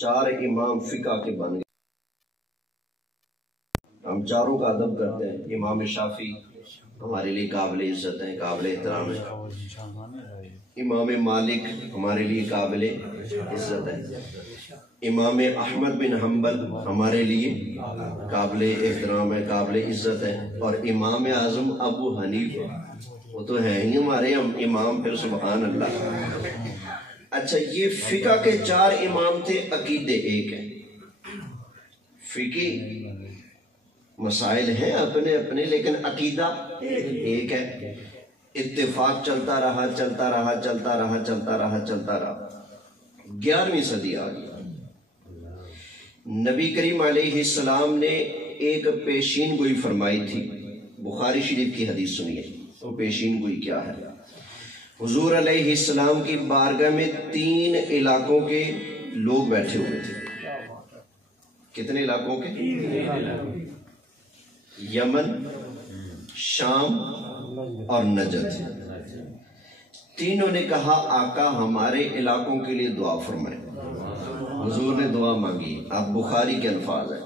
چار امام فقہ کے بن گئے. ہم چاروں کا ادب کرتے ہیں. امام شافعی ہمارے لیے قابل عزت ہیں، قابل احترام ہیں. امام مالک ہمارے لیے قابل عزت ہے. امام احمد بن حنبل ہمارے لیے قابل احترام ہے، قابل عزت ہے. اور امام اعظم ابو حنیفہ وہ تو ہیں ہی ہمارے امام. پھر سبحان اللہ. اچھا، یہ فقہ کے چار امام تھے، عقیدے ایک ہیں. فقی مسائل ہیں اپنے اپنے، لیکن عقیدہ ایک ہے. اتفاق چلتا رہا چلتا رہا چلتا رہا چلتا رہا چلتا رہا. 11ویں صدی آ گئی. نبی کریم علیہ السلام نے ایک پیشین گوئی فرمائی تھی. بخاری شریف کی حدیث سنیے. وہ پیشین گوئی کیا ہے؟ حضور علیہ السلام کی بارگاہ میں 3 علاقوں کے لوگ بیٹھے ہوئے تھے. کتنے علاقوں کے؟ یمن، شام اور نجد. تینوں نے کہا آقا ہمارے علاقوں کے لیے دعا فرمائیں. حضور نے دعا مانگی. آپ بخاری کے الفاظ ہیں،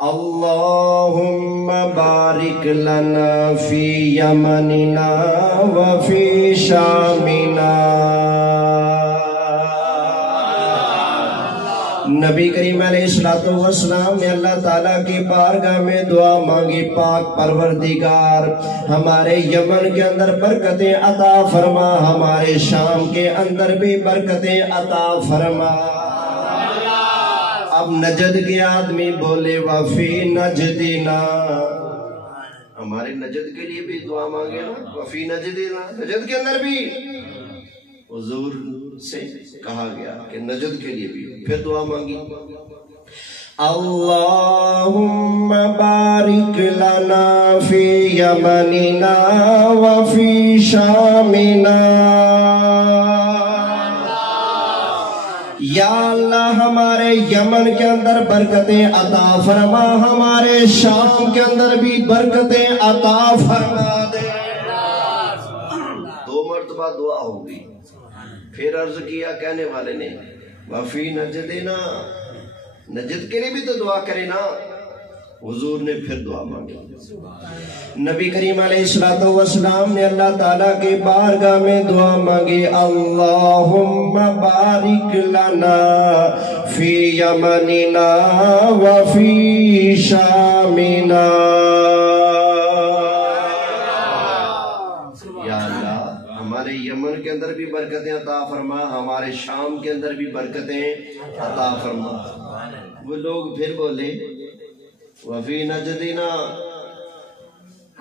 اللہم بارک لنا فی یمننا وفی شامنا. نبی کریم علیہ السلام نے اللہ تعالیٰ کی بارگاہ میں دعا مانگی، پاک پروردگار ہمارے یمن کے اندر برکتیں عطا فرما، ہمارے شام کے اندر بھی برکتیں عطا فرما. اب نجد کے آدمی بولے وفی نجدنا، ہمارے نجد کے لیے بھی دعا مانگے نا. وفی نجدنا، نجد کے اندر بھی. حضور سے کہا گیا کہ نجد کے لیے بھی. پھر دعا مانگی، اللہم بارک لنا فی یمننا وفی شامنا. یا اللہ ہمارے یمن کے اندر برکتیں عطا فرما، ہمارے شام کے اندر بھی برکتیں عطا فرما دے. 2 مرتبہ دعا ہوگی. پھر عرض کیا کہنے والے نے وفی نجدنا، نجد کے لیے بھی تو دعا کرے نا. حضور نے پھر دعا مانگی. نبی کریم علیہ السلام نے اللہ تعالیٰ کے بارگاہ میں دعا مانگی، اللہم بارک لنا فی یمننا وفی شامنا. یا اللہ ہمارے یمن کے اندر بھی برکتیں عطا فرما، ہمارے شام کے اندر بھی برکتیں عطا فرما. وہ لوگ پھر بولے وفی نجدنا،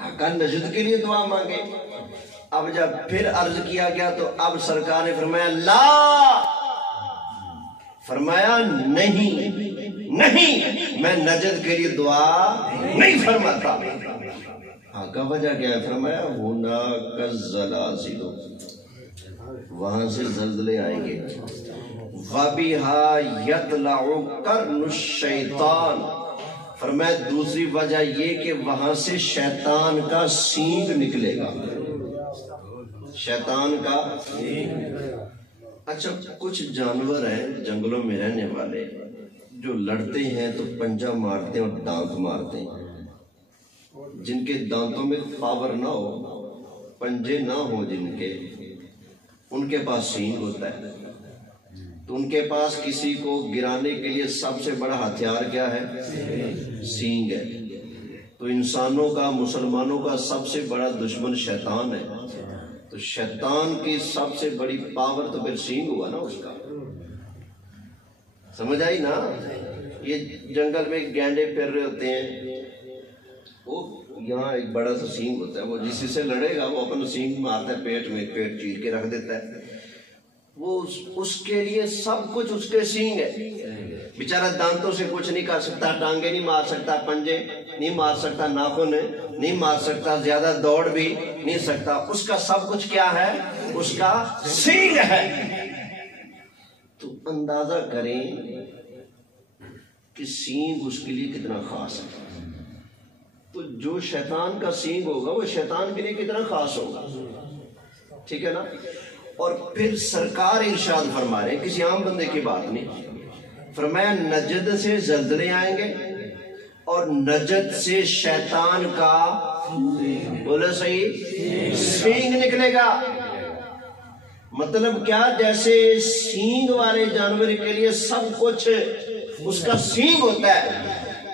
آقا نجد کے لیے دعا مانگے. اب جب پھر عرض کیا گیا تو اب سرکار نے فرمایا لا، فرمایا نہیں نہیں، میں نجد کے لیے دعا نہیں فرماتا. آقا وجہ کیا ہے؟ فرمایا ہونا کالزلازل، وہاں سے زلزلے آئیں گے. وَبِهَا يَطْلَعُ قَرْنُ الشَّيْطَانِ، فرمایا دوسری وجہ یہ کہ وہاں سے شیطان کا سینگ نکلے گا. شیطان کا سینگ. اچھا، کچھ جانور ہیں جنگلوں میں رہنے والے جو لڑتے ہیں تو پنجہ مارتے ہیں اور دانت مارتے ہیں. جن کے دانتوں میں پاور نہ ہو، پنجے نہ ہو جن کے، ان کے پاس سینگ ہوتا ہے. تو ان کے پاس کسی کو گرانے کے لیے سب سے بڑا ہتھیار کیا ہے؟ سینگ ہے. تو انسانوں کا، مسلمانوں کا سب سے بڑا دشمن شیطان ہے. تو شیطان کی سب سے بڑی پاور تو پھر سینگ ہوا نا اس کا. سمجھ آئی نا؟ یہ جنگل میں گینڈے پھر رہے ہوتے ہیں، وہ یہاں ایک بڑا سا سینگ ہوتا ہے، وہ جس سے لڑے گا وہ اپنا سینگ مارتا ہے پیٹ میں، پیٹ چیر کے رکھ دیتا ہے. وہ اس کے لیے سب کچھ اس کے سینگ ہے. بیچارہ دانتوں سے کچھ نہیں کر سکتا، ٹانگیں نہیں مار سکتا، پنجے نہیں مار سکتا، ناخن نہیں مار سکتا، زیادہ دوڑ بھی نہیں سکتا. اس کا سب کچھ کیا ہے؟ اس کا سینگ ہے. تو اندازہ کریں کہ سینگ اس کے لیے کتنا خاص ہے. تو جو شیطان کا سینگ ہوگا وہ شیطان کے لیے کتنا خاص ہوگا. ٹھیک ہے نا؟ اور پھر سرکار ارشاد فرما رہے ہیں، کسی عام بندے کی بات نہیں، فرمایا نجد سے زلزلے آئیں گے اور نجد سے شیطان کا بولے صحیح سینگ نکلے گا. مطلب کیا؟ جیسے سینگ والے جانور کے لیے سب کچھ اس کا سینگ ہوتا ہے،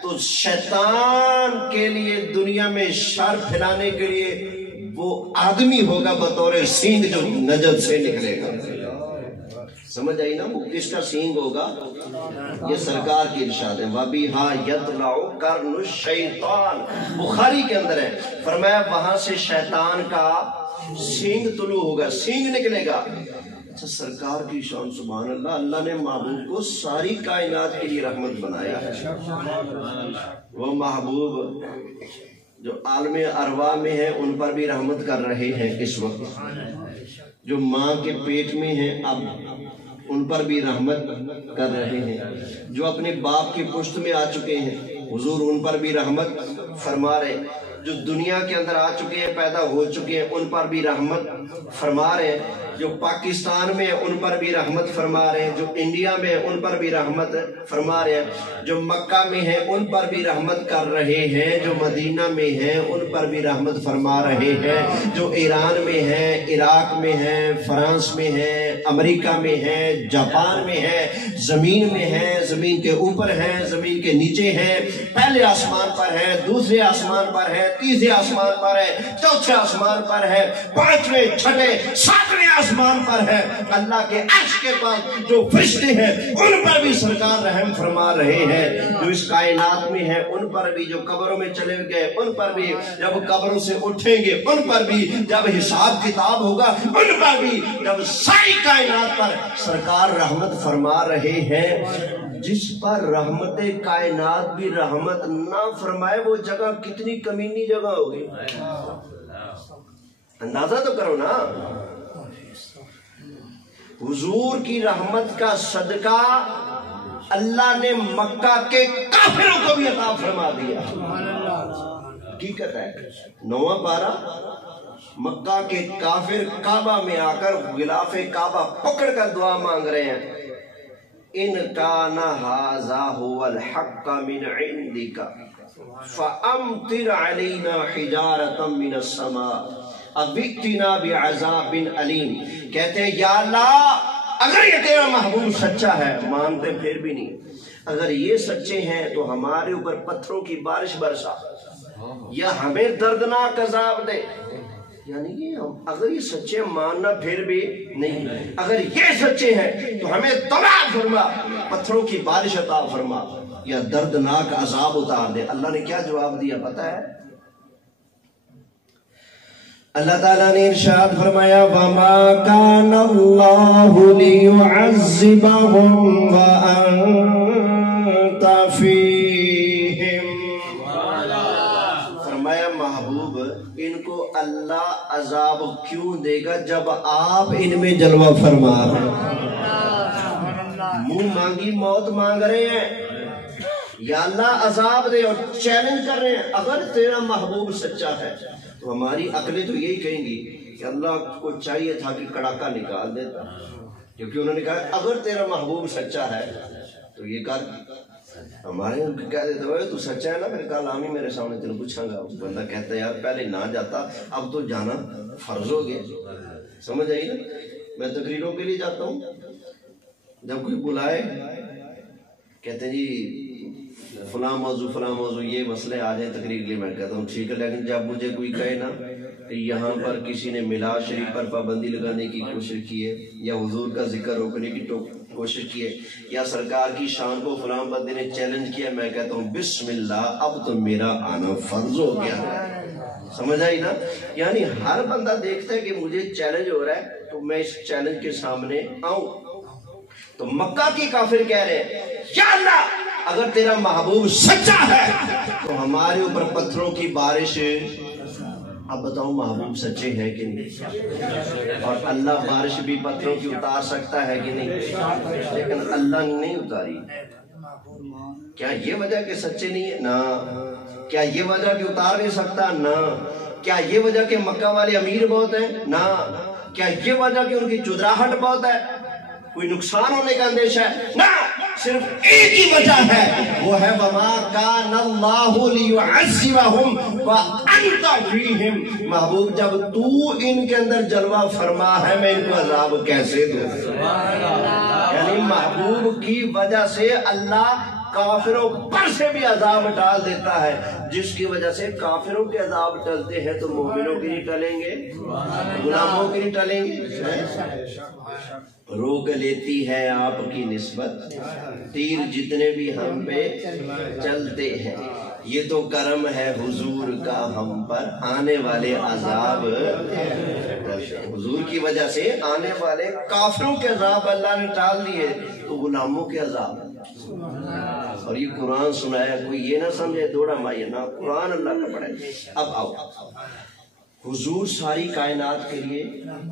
تو شیطان کے لیے دنیا میں شر پھیلانے کے لیے وہ آدمی ہوگا بطور سینگ جو نجد سے نکلے گا. سمجھ آئی نا؟ وہ کس کا سینگ ہوگا؟ یہ سرکار کی ارشاد ہے. وَبِهَا يَطْلَعُ قَرْنُ الشَّيْطَانِ، بخاری کے اندر ہے. فرمایا وہاں سے شیطان کا سینگ طلوع ہوگا، سینگ نکلے گا. اچھا، سرکار کی شان سبحان اللہ. اللہ نے محبوب کو ساری کائنات کے لیے رحمت بنایا ہے. وہ محبوب جو عالم ارواح میں ہے ان پر بھی رحمت کر رہے ہیں اس وقت، جو ماں کے پیٹ میں ہیں اب ان پر بھی رحمت کر رہے ہیں، جو اپنے باپ کی پشت میں آ چکے ہیں حضور ان پر بھی رحمت فرما رہے ہیں، جو دنیا کے اندر آ چکے ہیں پیدا ہو چکے ہیں ان پر بھی رحمت فرما رہے ہیں، جو پاکستان میں ہیں ان پر بھی رحمت فرما رہے ہیں، جو انڈیا میں ہیں ان پر بھی رحمت فرما رہے ہیں، جو مکہ میں ہیں ان پر بھی رحمت کر رہے ہیں، جو مدینہ میں ہیں ان پر بھی رحمت فرما رہے ہیں، جو ایران میں ہیں، عراق میں ہیں، فرانس میں ہیں، امریکہ میں ہیں، جاپان میں ہیں، زمین میں ہیں، زمین کے اوپر ہیں، زمین کے نیچے ہیں، پہلے آسمان پر ہے، دوسرے آسمان پر ہے، تیسرے آسمان پر ہے، چوتھے آسمان پر ہے، پانچویں چھٹے ساتویں آسمان پر ہے. اللہ کے عرش کے پاس جو فرشتے ہیں ان پر بھی سرکار رحم فرما رہے ہیں، جو اس کائنات میں ہیں ان پر بھی، جو قبروں میں چلے گئے ان پر بھی، جب قبروں سے اٹھیں گے ان پر بھی، جب حساب کتاب ہوگا ان پر بھی، جب ساری کائنات پر سرکار رحمت فرما رہے ہیں. جس پر رحمت کائنات بھی رحمت نہ فرمائے وہ جگہ کتنی کمینی جگہ ہوگی. اندازہ تو کرو نا. حضور کی رحمت کا صدقہ اللہ نے مکہ کے کافروں کو بھی عطا فرما دیا. حقیقت ہے. 9واں پارہ، مکہ کے کافر کعبہ میں آ کر غلاف کعبہ پکڑ کر دعا مانگ رہے ہیں، ان کان ھذا ھو الحق من عندک فامطر علینا حجارۃ من السماء او ائتنا بعذاب علیم. کہتے ہیں یا اللہ اگر یہ تیرا محبوب سچا ہے، مانتے پھر بھی نہیں، اگر یہ سچے ہیں تو ہمارے اوپر پتھروں کی بارش برسا یا ہمیں دردناک عذاب دے. یعنی کہ اگر یہ سچے ماننا پھر بھی نہیں، اگر یہ سچے ہیں تو ہمیں تباہ فرما، پتھروں کی بارش عطا فرما یا دردناک عذاب اتار دے. اللہ نے کیا جواب دیا پتہ ہے؟ اللہ تعالیٰ نے ارشاد فرمایا وَمَا كَانَ اللَّهُ لِيُعَذِّبَهُمْ وَأَنْتَ فِيهِمْ. فرمایا محبوب ان کو اللہ عذاب کیوں دے گا جب آپ ان میں جلوہ فرما رہے ہیں، منہ مانگی موت مانگ رہے ہیں، یا اللہ عذاب دے، اور چیلنج کر رہے ہیں اگر تیرا محبوب سچا ہے. تو ہماری عقلیں تو یہی کہیں گی کہ اللہ کو چاہیے تھا کہ کڑاکا نکال دیتا، کیونکہ انہوں نے کہا اگر تیرا محبوب سچا ہے تو یہ کر. ہمارے ان کو کہہ دیتے ہوئے تو سچا ہے نا، میرے کل آمی میرے سامنے تینوں پوچھاں گا. بندہ کہتا ہے یار پہلے نہ جاتا اب تو جانا فرض ہو گیا. سمجھ آئی نا؟ میں تقریروں کے لیے جاتا ہوں، جب کوئی بلائے کہتے ہیں جی فلاں موضوع یہ مسئلے آ جائیں تقریر کے لیے، میں کہتا ہوں ٹھیک ہے، لیکن جب مجھے کوئی کہے نا کہ یہاں پر کسی نے میلاد شریف پر پابندی لگانے کی کوشش کی ہے یا حضور کا ذکر روکنے کی کوشش کی ہے یا سرکار کی شان کو فلاں بندے نے چیلنج کیا، میں کہتا ہوں بسم اللہ اب تو میرا آنا فرض ہو گیا ہے. سمجھ آئی نا؟ یعنی ہر بندہ دیکھتا ہے کہ مجھے چیلنج ہو رہا ہے تو میں اس چیلنج کے سامنے آؤں. تو مکہ کی کافر کہہ رہے ہیں یا اللہ اگر تیرا محبوب سچا ہے تو ہمارے اوپر پتھروں کی بارش. اب بتاؤ محبوب سچے ہیں کہ نہیں؟ اور اللہ بارش بھی پتھروں کی اتار سکتا ہے کہ نہیں؟ لیکن اللہ نے نہیں اتاری. کیا یہ وجہ کہ سچے نہیں ہے؟ نہ. کیا یہ وجہ کہ اتار نہیں سکتا؟ نہ. کیا یہ وجہ کہ مکہ والے امیر بہت ہیں؟ نہ. کیا یہ وجہ کہ ان کی چدراہٹ بہت ہے، کوئی نقصان ہونے کا اندیشہ ہے؟ نہ. صرف ایک ہی وجہ ہے، وہ ہے وَمَا كَانَ اللَّهُ لِيُعَذِّبَهُمْ وَأَنْتَ فِيهِمْ۔ محبوب جب تو ان کے اندر جلوہ فرما ہے میں ان کو عذاب کیسے دوں؟ یعنی محبوب کی وجہ سے اللہ کافروں پر سے بھی عذاب ٹال دیتا ہے، جس کی وجہ سے کافروں کے عذاب ٹلتے ہیں تو مومنوں کی نہیں ٹلیں گے، غلاموں کی نہیں ٹلیں گے۔ روک لیتی ہے آپ کی نسبت تیر جتنے بھی ہم پہ چلتے ہیں، یہ تو کرم ہے حضور کا ہم پر، آنے والے عذاب حضور کی وجہ سے آنے والے کافروں کے عذاب اللہ نے ٹال دیے تو غلاموں کے عذاب۔ اور یہ قرآن سنایا، کوئی یہ نہ سمجھے دوڑا مائیے نہ، قرآن اللہ کا پڑھے۔ اب آؤ، حضور ساری کائنات کے لیے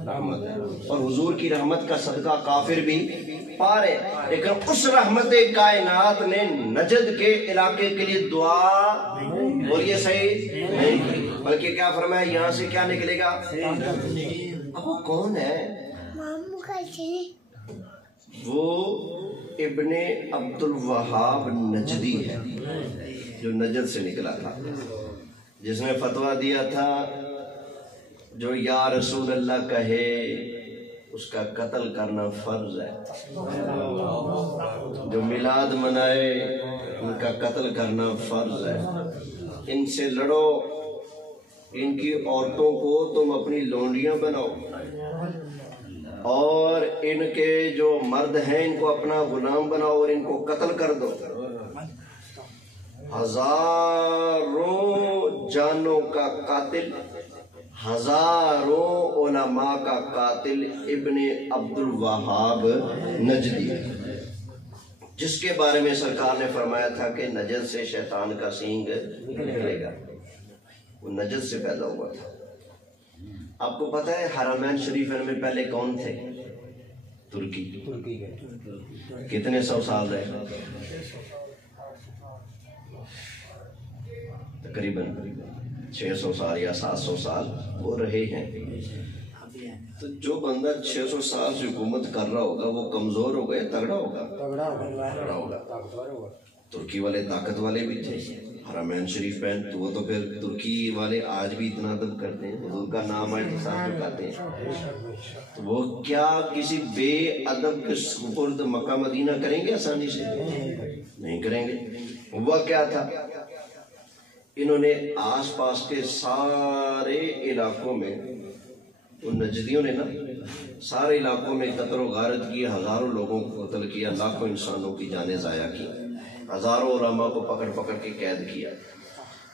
رحمت ہے اور حضور کی رحمت کا صدقہ کافر بھی پا رہے، لیکن اس رحمت کائنات نے نجد کے علاقے کے لیے دعا بولیے صحیح نہیں کی، بلکہ کیا فرمایا یہاں سے کیا نکلے گا؟ اب وہ کون ہے؟ وہ ابن عبد الوہاب نجدی ہے جو نجد سے نکلا تھا، جس نے فتویٰ دیا تھا جو یا رسول اللہ کہے اس کا قتل کرنا فرض ہے، جو میلاد منائے ان کا قتل کرنا فرض ہے، ان سے لڑو، ان کی عورتوں کو تم اپنی لونڈیاں بناؤ اور ان کے جو مرد ہیں ان کو اپنا غلام بناؤ اور ان کو قتل کر دو۔ ہزاروں جانوں کا قاتل، ہزاروں علماء کا قاتل ابن عبد الوہاب نجدی، جس کے بارے میں سرکار نے فرمایا تھا کہ نجد سے شیطان کا سینگ نکلے گا، وہ نجد سے پیدا ہوا تھا۔ آپ کو پتہ ہے حرمین شریفین میں پہلے کون تھے؟ ترکی۔ کتنے سو سال رہے؟ تقریباً 600 سال یا 700 سال وہ رہے ہیں۔ تو جو بندہ 600 سال سے حکومت کر رہا ہوگا وہ کمزور ہوگا یا تگڑا ہوگا؟ تگڑا ہوگا۔ ترکی والے طاقت والے بھی تھے، حرمین شریف پہن، تو وہ تو پھر ترکی والے آج بھی اتنا ادب کرتے ہیں، حضور کا نام آئے تو ساتھ چکاتے ہیں، تو وہ کیا کسی بے ادب کے سپرد مکہ مدینہ کریں گے؟ آسانی سے نہیں کریں گے۔ ہوا کیا تھا؟ انہوں نے آس پاس کے سارے علاقوں میں، ان نجدیوں نے نا سارے علاقوں میں قتل و غارت کی، ہزاروں لوگوں کو قتل کیا، لاکھوں انسانوں کی جانیں ضائع کی، ہزاروں علماء کو پکڑ پکڑ کے قید کیا۔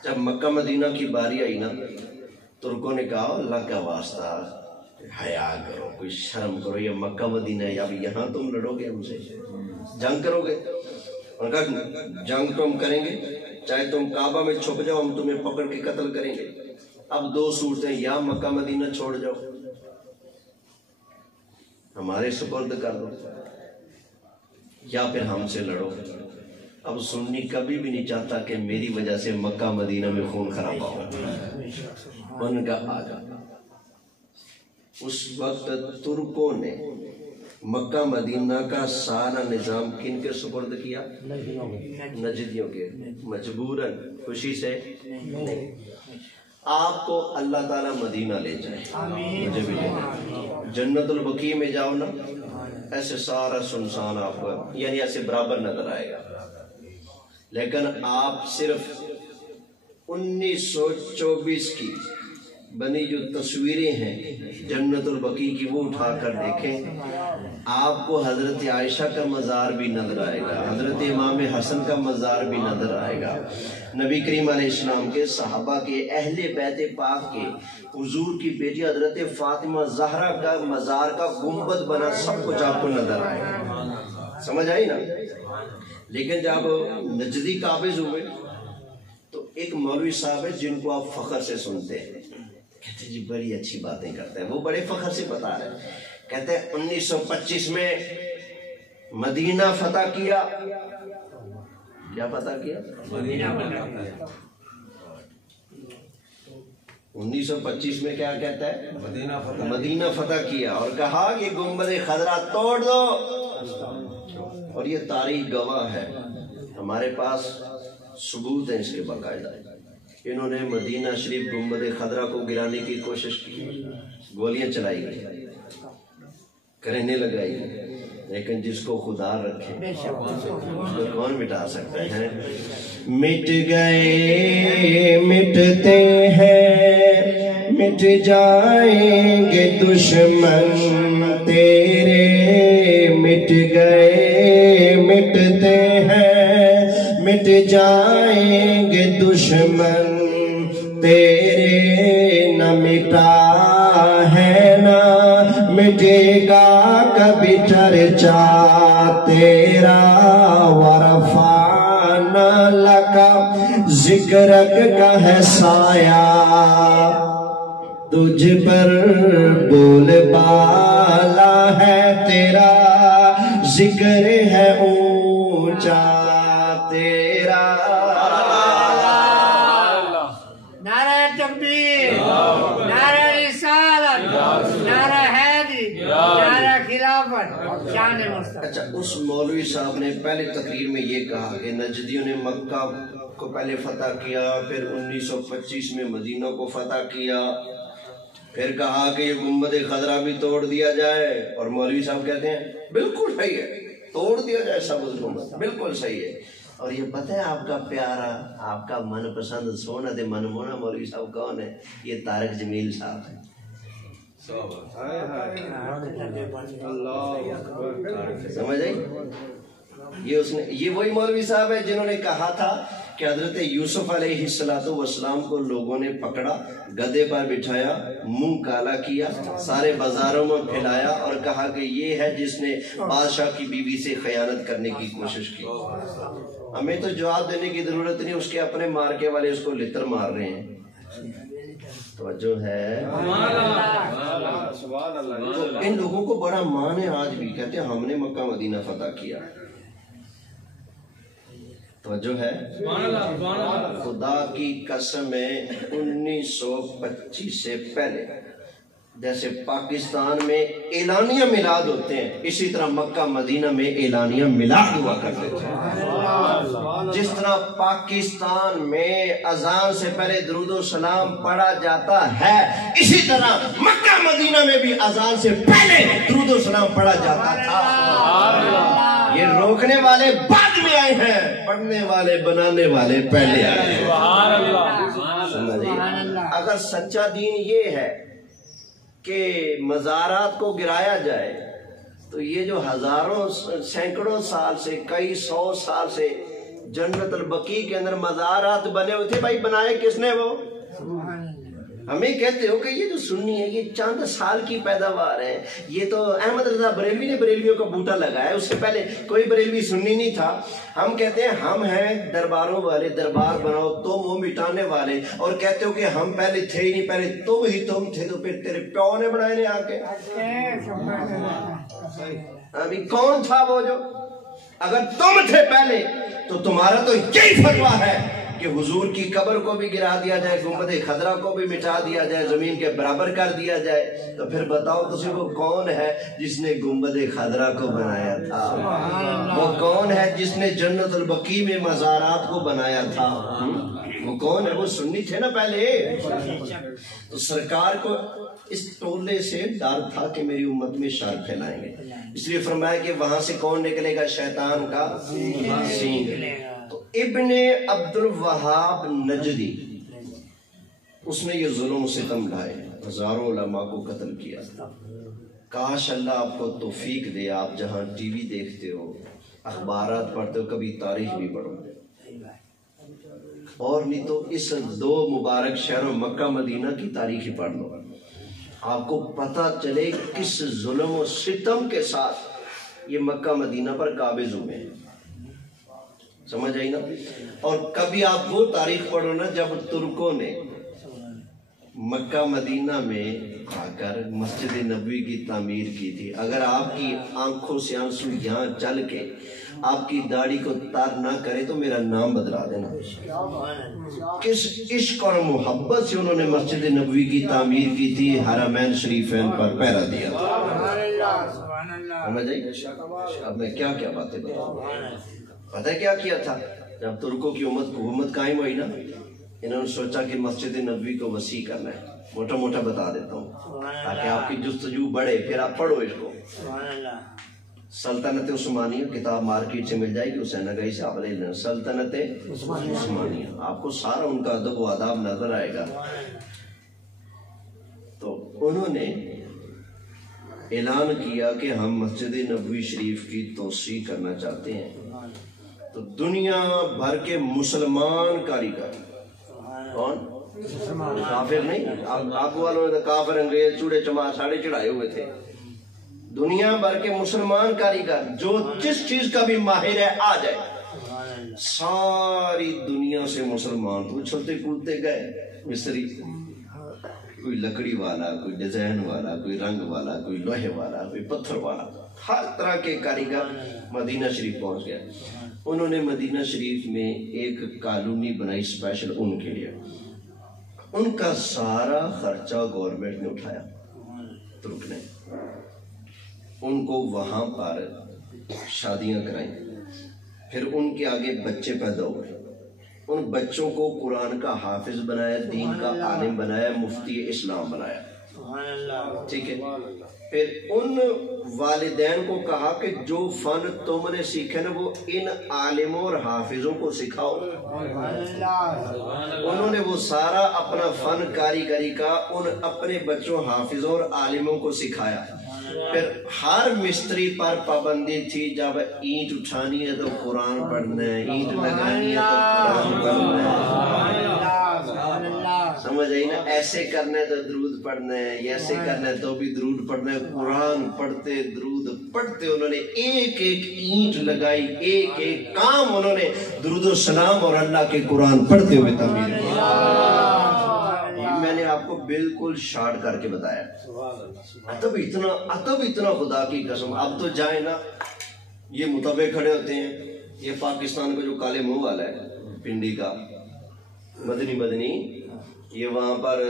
جب مکہ مدینہ کی باری آئی نا، ترکوں نے کہا اللہ کا واسطہ حیا کرو، کوئی شرم کرو، یہ مکہ مدینہ ہے، اب یہاں تم لڑو گے ہم سے، جنگ کرو گے؟ انہوں نے کہا جنگ تو ہم کریں گے، چاہے تم کعبہ میں چھپ جاؤ ہم تمہیں پکڑ کے قتل کریں گے۔ اب دو صورتیں، یا مکہ مدینہ چھوڑ جاؤ ہمارے سپرد کر دو، یا پھر ہم سے لڑو۔ اب سنی کبھی بھی نہیں چاہتا کہ میری وجہ سے مکہ مدینہ میں خون خرابہ ہو، ان کا آگا۔ اس وقت ترکوں نے مکہ مدینہ کا سارا نظام کن کے سپرد کیا؟ نجدیوں کے، مجبوراً، خوشی سے نہیں۔ آپ کو اللہ تعالیٰ مدینہ لے جائے، مجھے بھی لے جائے، جنت البقیع میں جاؤ نا، ایسے سارا سنسان آپ کو یعنی ایسے برابر نظر آئے گا، لیکن آپ صرف 1924 کی بنی جو تصویریں ہیں جنت البقیع کی وہ اٹھا کر دیکھیں، آپ کو حضرت عائشہ کا مزار بھی نظر آئے گا، حضرت امام حسن کا مزار بھی نظر آئے گا، نبی کریم علیہ السلام کے، صحابہ کے، اہل بیت پاک کے، حضور کی بیٹی حضرت فاطمہ زہرا کا مزار کا گنبد بنا سب کچھ آپ کو نظر آئے گا۔ سمجھ آئی نا؟ لیکن جب نجدی قابض ہوئے تو ایک مولوی صاحب ہے جن کو آپ فخر سے سنتے ہیں، کہتے ہیں جی بڑی اچھی باتیں کرتے ہیں، وہ بڑے فخر سے بتا رہے ہیں، کہتے ہیں 1925 میں مدینہ فتح کیا۔ کیا فتح کیا؟ 1925 میں کیا کہتا ہے؟ مدینہ فتح کیا اور کہا کہ گنبد خضرا توڑ دو، اور یہ تاریخ گواہ ہے، ہمارے پاس ثبوت ہے اس کے باقاعدہ۔ انہوں نے مدینہ شریف گنبد خضرا کو گرانے کی کوشش کی، گولیاں چلائی گئی، کرنے لگائی گئی، لیکن جس کو خدا رکھے اس کو کون مٹا سکتا ہے؟ مٹ گئے مٹتے ہیں، مٹ جائیں گے دشمن تیرے، مٹ گئے مٹتے ہیں، مٹ جائیں گے دشمن تیرے، نہ مٹا ہے نہ مٹے گا کبھی چرچا تیرا، ورفعنا لک ذکرک کا ہے سایہ، تجھ پر بول بالا ہے تیرا، ذکر ہے اونچا تیرا۔ نعرہ تکبیر، نعرہ رسالت، نعرہ حیدری، نعرہ خلافت، شان مصطفیٰ۔ اچھا، اس مولوی صاحب نے پہلے تقریر میں یہ کہا کہ نجدیوں نے مکہ کو پہلے فتح کیا، پھر 1925 میں مدینہ کو فتح کیا، پھر کہا کہ یہ گنبد خضرا بھی توڑ دیا جائے، اور مولوی صاحب کہتے ہیں بالکل صحیح ہے، توڑ دیا جائے سبز گنبد، بالکل صحیح ہے۔ اور یہ پتہ ہے آپ کا پیارا، آپ کا من پسند سونا دے من مونا مولوی صاحب کون ہے؟ یہ طارق جمیل صاحب ہے۔ سمجھ آئی؟ یہ وہی مولوی صاحب ہے جنہوں نے کہا تھا کہ حضرت یوسف علیہ السلام کو لوگوں نے پکڑا، گدھے پر بٹھایا، منہ کالا کیا، سارے بازاروں میں پھیلایا اور کہا کہ یہ ہے جس نے بادشاہ کی بیوی سے خیانت کرنے کی کوشش کی۔ ہمیں تو جواب دینے کی ضرورت نہیں، اس کے اپنے مارکے والے اس کو لتر مار رہے ہیں۔ توجہ ہے؟ تو ان لوگوں کو بڑا مان ہے، آج بھی کہتے ہیں ہم نے مکہ مدینہ فتح کیا۔ توجہ ہے؟ خدا کی قسم ہے، 1925 سے پہلے جیسے پاکستان میں اعلانیہ میلاد ہوتے ہیں، اسی طرح مکہ مدینہ میں اعلانیہ میلاد ہوا کرتے تھے۔ جس طرح پاکستان میں اذان سے پہلے درود و سلام پڑھا جاتا ہے، اسی طرح مکہ مدینہ میں بھی اذان سے پہلے درود و سلام پڑھا جاتا تھا۔ یہ روکنے والے بعد میں آئے ہیں، پڑھنے والے بنانے والے پہلے آئے ہیں۔ اگر سچا دین یہ ہے کہ مزارات کو گرایا جائے، تو یہ جو ہزاروں سینکڑوں سال سے، کئی 100 سال سے جنت البقیع کے اندر مزارات بنے ہوئے تھے، بھائی بنائے کس نے؟ وہ ہمیں کہتے ہو کہ یہ جو سنی ہے یہ چند سال کی پیداوار ہے، یہ تو احمد رضا بریلوی نے بریلویوں کا بوٹا لگایا، اس سے پہلے کوئی بریلوی سنی نہیں تھا۔ ہم کہتے ہیں ہم ہیں درباروں والے، دربار بناؤ، تم وہ مٹانے والے، اور کہتے ہو کہ ہم پہلے تھے ہی نہیں، پہلے تم ہی تم تھے، تو پھر تیرے پیو نے بنائے نے آ کے؟ ابھی کون تھا وہ جو؟ اگر تم تھے پہلے تو تمہارا تو یہی فتویٰ ہے کہ حضور کی قبر کو بھی گرا دیا جائے، گنبد خضرا کو بھی مٹا دیا جائے، زمین کے برابر کر دیا جائے۔ تو پھر بتاؤ تجھے وہ کون ہے جس نے گنبد خضرا کو بنایا تھا؟ وہ کون ہے جس نے جنت البقیع میں مزارات کو بنایا تھا؟ وہ کون ہے؟ وہ سنی تھے نا پہلے۔ تو سرکار کو اس ٹولے سے ڈر تھا کہ میری امت میں شر پھیلائیں گے، اس لیے فرمایا کہ وہاں سے کون نکلے گا؟ شیطان کا سینگ۔ تو ابن عبد الوہاب نجدی، اس نے یہ ظلم و ستم ڈھائے، ہزاروں علماء کو قتل کیا۔ کاش اللہ آپ کو توفیق دے، آپ جہاں ٹی وی دیکھتے ہو، اخبارات پڑھتے ہو، کبھی تاریخ بھی پڑھو، اور نہیں تو اس دو مبارک شہروں مکہ مدینہ کی تاریخ ہی پڑھ لو، آپ کو پتہ چلے کس ظلم و ستم کے ساتھ یہ مکہ مدینہ پر قابض ہوئے ہیں۔ سمجھ آئی نا؟ اور کبھی آپ وہ تاریخ پڑھو نا جب ترکوں نے مکہ مدینہ میں آ کر مسجد نبوی کی تعمیر کی تھی، اگر آپ کی آنکھوں سے آنسو یہاں چل کے آپ کی داڑھی کو تار نہ کرے تو میرا نام بدلا دینا. کس عشق اور محبت سے انہوں نے مسجد نبوی کی تعمیر کی تھی، حرمین شریفین پر پہرا دیا تھا. سمجھ آئی؟ اب میں کیا کیا باتیں بتاؤں. پتہ ہے کیا کیا تھا؟ جب ترکوں کی حکومت قائم ہوئی نا، انہوں نے سوچا کہ مسجد نبوی کو وسیع کرنا ہے. موٹا موٹا بتا دیتا ہوں تاکہ آپ کی جستجو بڑھے، پھر آپ پڑھو اس کو. سلطنت عثمانیہ کتاب مارکیٹ سے مل جائے گی، حسین اگئی سے آپ لے لیں. سلطنت عثمانیہ، آپ کو سارا ان کا ادب و آداب نظر آئے گا. تو انہوں نے اعلان کیا کہ ہم مسجد نبوی شریف کی توسیع کرنا چاہتے ہیں. تو دنیا بھر کے مسلمان کاریگر، کون؟ کافر نہیں، آپ والوں نے کافر انگریز چوڑے چمار ساڑے چڑھائے ہوئے تھے. دنیا بھر کے مسلمان کاریگر جو جس چیز کا بھی ماہر ہے آ جائے. ساری دنیا سے مسلمان اچھلتے کودتے گئے. مصری، کوئی لکڑی والا، کوئی ڈیزائن والا، کوئی رنگ والا، کوئی لوہے والا، کوئی پتھر والا، ہر طرح کے کاریگر مدینہ شریف پہنچ گئے. انہوں نے مدینہ شریف میں ایک کالونی بنائی اسپیشل ان کے لیے. ان کا سارا خرچہ گورنمنٹ نے اٹھایا، ترک نے. ان کو وہاں پر شادیاں کرائیں، پھر ان کے آگے بچے پیدا ہوئے. ان بچوں کو قرآن کا حافظ بنایا، دین کا عالم بنایا، مفتی اسلام بنایا. ٹھیک ہے. پھر ان والدین کو کہا کہ جو فن تم نے سیکھے نا وہ ان عالموں اور حافظوں کو سکھاؤ. انہوں نے وہ سارا اپنا فن کاریگری کا ان اپنے بچوں حافظوں اور عالموں کو سکھایا. پھر ہر مستری پر پابندی تھی، جب اینٹ اٹھانی ہے تو قرآن پڑھنا ہے، اینٹ لگانی ہے تو قرآن پڑھنا ہے. سمجھ آئی نا؟ ایسے کرنا ہے تو درود پڑھنا ہے، ایسے کرنا ہے تو بھی درود پڑھنا ہے. قرآن پڑھتے درود پڑھتے انہوں نے ایک ایک اینٹ لگائی، ایک ایک کام انہوں نے درود و سلام اور اللہ کے قرآن پڑھتے ہوئے تعمیر کیا. میں نے آپ کو بالکل شارٹ کر کے بتایا. ادب اتنا خدا کی قسم. اب تو جائیں نا، یہ متبے کھڑے ہوتے ہیں. یہ پاکستان کا جو کالے منہ والا ہے پنڈی کا مدنی، یہ وہاں پر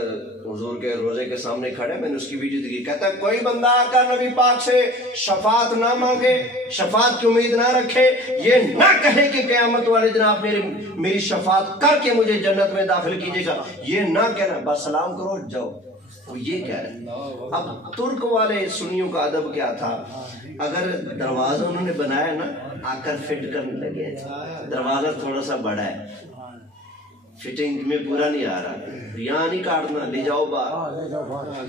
حضور کے روزے کے سامنے کھڑے. میں نے اس کی ویڈیو دیکھی. کہتا ہے کوئی بندہ آ کر نبی پاک سے شفاعت نہ مانگے، شفاعت کی امید نہ رکھے، یہ نہ کہے کہ قیامت والے دن آپ میری شفاعت کر کے مجھے جنت میں داخل کیجیے گا. یہ نہ کہنا، بس سلام کرو جاؤ. وہ یہ کہہ رہے ہیں. اب ترک والے سنیوں کا ادب کیا تھا؟ اگر دروازہ انہوں نے بنایا نا، آ کر فٹ کرنے لگے. دروازہ تھوڑا سا بڑا ہے، فٹنگ میں پورا نہیں آ رہا، یہاں نہیں کاٹنا، لے جاؤ باہر.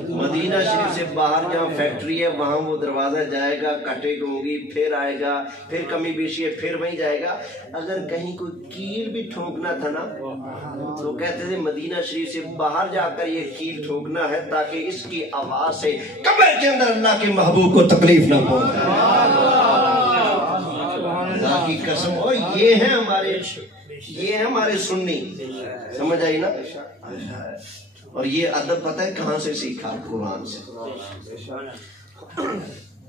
مدینہ شریف سے باہر جہاں فیکٹری ہے وہاں وہ دروازہ جائے گا، کٹنگ ہوگی، پھر آئے گا، پھر کمی بیشی ہے، پھر وہیں جائے گا. اگر کہیں کوئی کیل بھی ٹھونکنا تھا نا تو کہتے تھے مدینہ شریف سے باہر جا کر یہ کیل ٹھونکنا ہے تاکہ اس کی آواز سے قبر کے اندر اللہ کے محبوب کو تکلیف نہ پہنچے. اللہ کی قسم ہو، یہ ہے ہمارے سنی. سمجھ آئی نا؟ اور یہ ادب پتہ ہے کہاں سے سیکھا؟ قرآن سے.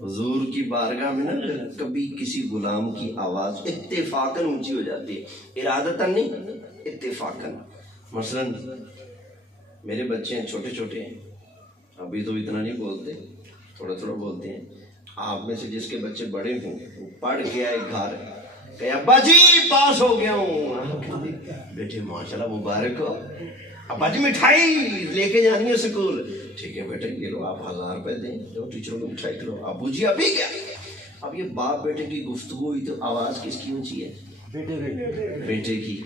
حضور کی بارگاہ میں نا کبھی کسی غلام کی آواز اتفاقاً اونچی ہو جاتی ہے، ارادتاً نہیں، اتفاقاً. مثلا میرے بچے ہیں، چھوٹے چھوٹے ہیں، ابھی تو اتنا نہیں بولتے، تھوڑا تھوڑا بولتے ہیں. آپ میں سے جس کے بچے بڑے ہوں، پڑھ کے آئے گھر، کہ ابا جی پاس ہو گیا ہوں. بیٹے ماشاءاللہ مبارک ہو. ابا جی مٹھائی لے کے جانی ہے اسکول. ٹھیک ہے بیٹے یہ لو، آپ 1000 روپے دیں، جو ٹیچروں کو مٹھائی کھلاؤ. ابو جی ابھی کیا؟ اب یہ باپ بیٹے کی گفتگو ہوئی تو آواز کس کی اونچی ہے؟ بیٹے کی.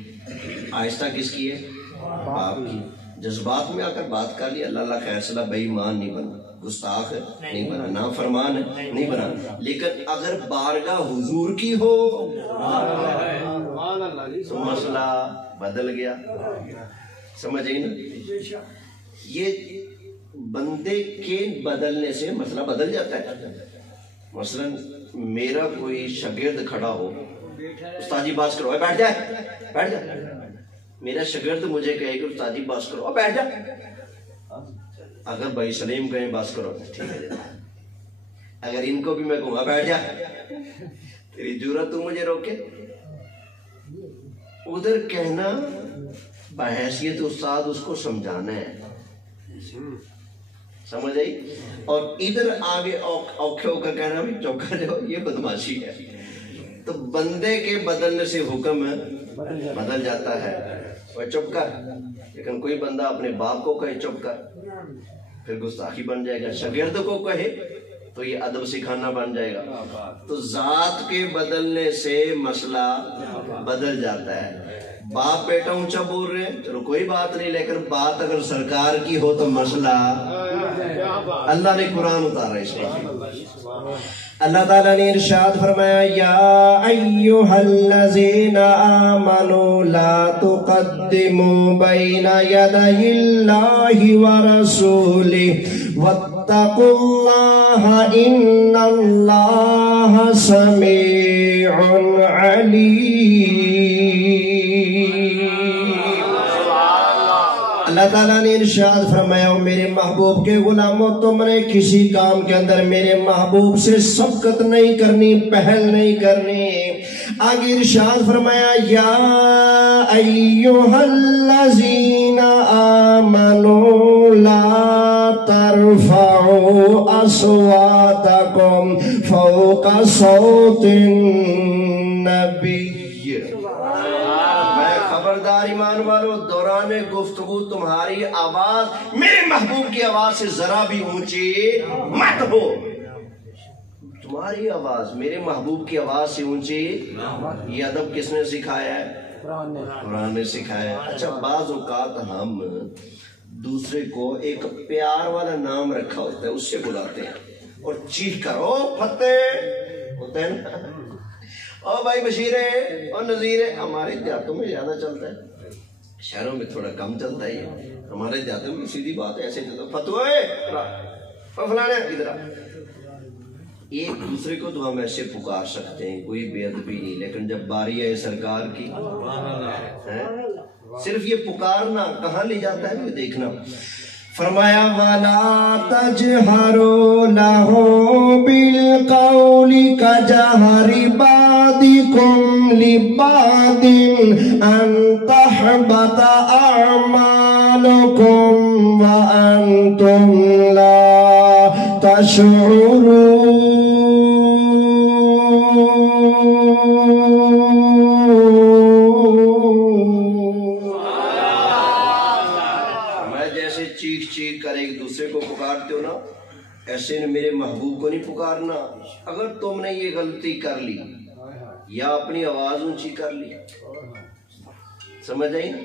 آہستہ کس کی ہے؟ باپ کی. جذبات میں آ کر بات کر لی، اللہ اللہ خیر صلاح، بے ایمان نہیں بنا، گستاخ نہیں بنا، نافرمان نہیں بنا. لیکن اگر بارگاہ حضور کی ہو تو مسئلہ بدل گیا. سمجھ آئی نا؟ یہ بندے کے بدلنے سے مسئلہ بدل جاتا ہے. مثلا میرا کوئی شاگرد کھڑا ہو، استاد جی باز کرو، بیٹھ جائے. میرا شاگرد مجھے کہے کہ استاد جی باز کرو، بیٹھ جا. اگر بھائی سلیم کہیں باز کرو ٹھیک ہے. اگر ان کو بھی میں کہوں بیٹھ جا تیری جرأت تو مجھے روکے. ادھر کہنا بحیثیت استاد اس کو سمجھانا ہے, سمجھ آئی, اور ادھر آگے اوکھے ہو کر کہنا بھی چپ کر جاؤ, یہ بدماشی ہے. تو بندے کے بدلنے سے حکم بدل جاتا ہے. وہ چپ کر, لیکن کوئی بندہ اپنے باپ کو کہے چپ کر, پھر گستاخی بن جائے گا. شاگرد کو کہے تو یہ ادب سکھانا بن جائے گا. تو ذات کے بدلنے سے مسئلہ بدل جاتا ہے. باپ بیٹا اونچا بول رہے ہیں, چلو کوئی بات نہیں, لیکن بات اگر سرکار کی ہو تو مسئلہ, اللہ نے قرآن اتارا اس میں. اللہ تعالیٰ نے ارشاد فرمایا یا ایھا الذین آمنوا لا تقدموا بین یدی اللہ ورسولہ واتقوا اللہ ان اللہ سمیع علیم. اللہ تعالیٰ نے ارشاد فرمایا میرے محبوب کے غلاموں, تم نے کسی کام کے اندر میرے محبوب سے سبقت نہیں کرنی, پہل نہیں کرنی. آگے ارشاد فرمایا یا ایھا الذین آمنوا لا ترفعوا اصواتکم فوق صوت النبی. خبردار ایمان والو, دوران گفتگو تمہاری آواز میرے محبوب کی آواز سے ذرا بھی اونچی مت ہو. تمہاری آواز میرے محبوب کی آواز سے اونچی, یہ ادب کس نے سکھایا ہے؟ قرآن نے سکھایا ہے. اچھا, بعض اوقات ہم دوسرے کو ایک پیار والا نام رکھا ہوتا ہے اس سے بلاتے ہیں اور چیخ کر او فتح ہوتا ہے نا, او بھائی بشیر ہے اور نذیر ہے. ہمارے دیہاتوں میں زیادہ چلتا ہے, شہروں میں تھوڑا کم چلتا ہے. ہمارے دیہاتوں میں سیدھی بات ہے, ایسے چلتا فتوح ہے فلانے ادھر. ایک دوسرے کو تو ہم ایسے پکار سکتے ہیں, کوئی بے ادبی نہیں, لیکن جب باری ہے سرکار کی, صرف یہ پکارنا کہاں لے جاتا ہے یہ دیکھنا. فرمایا وَلَا تَجْهَرُوا لَهُ بِالْقَوْلِ كَجَهْرِ بَعْضِكُمْ لِبَعْضٍ أَن تَحْبَطَ أَعْمَالُكُمْ وَأَنْتُمْ لَا تَشْعُرُونَ. پکارتے ہو نا, ایسے نے میرے محبوب کو نہیں پکارنا. اگر تم نے یہ غلطی کر لی یا اپنی آواز اونچی کر لی, سمجھ آئی نا,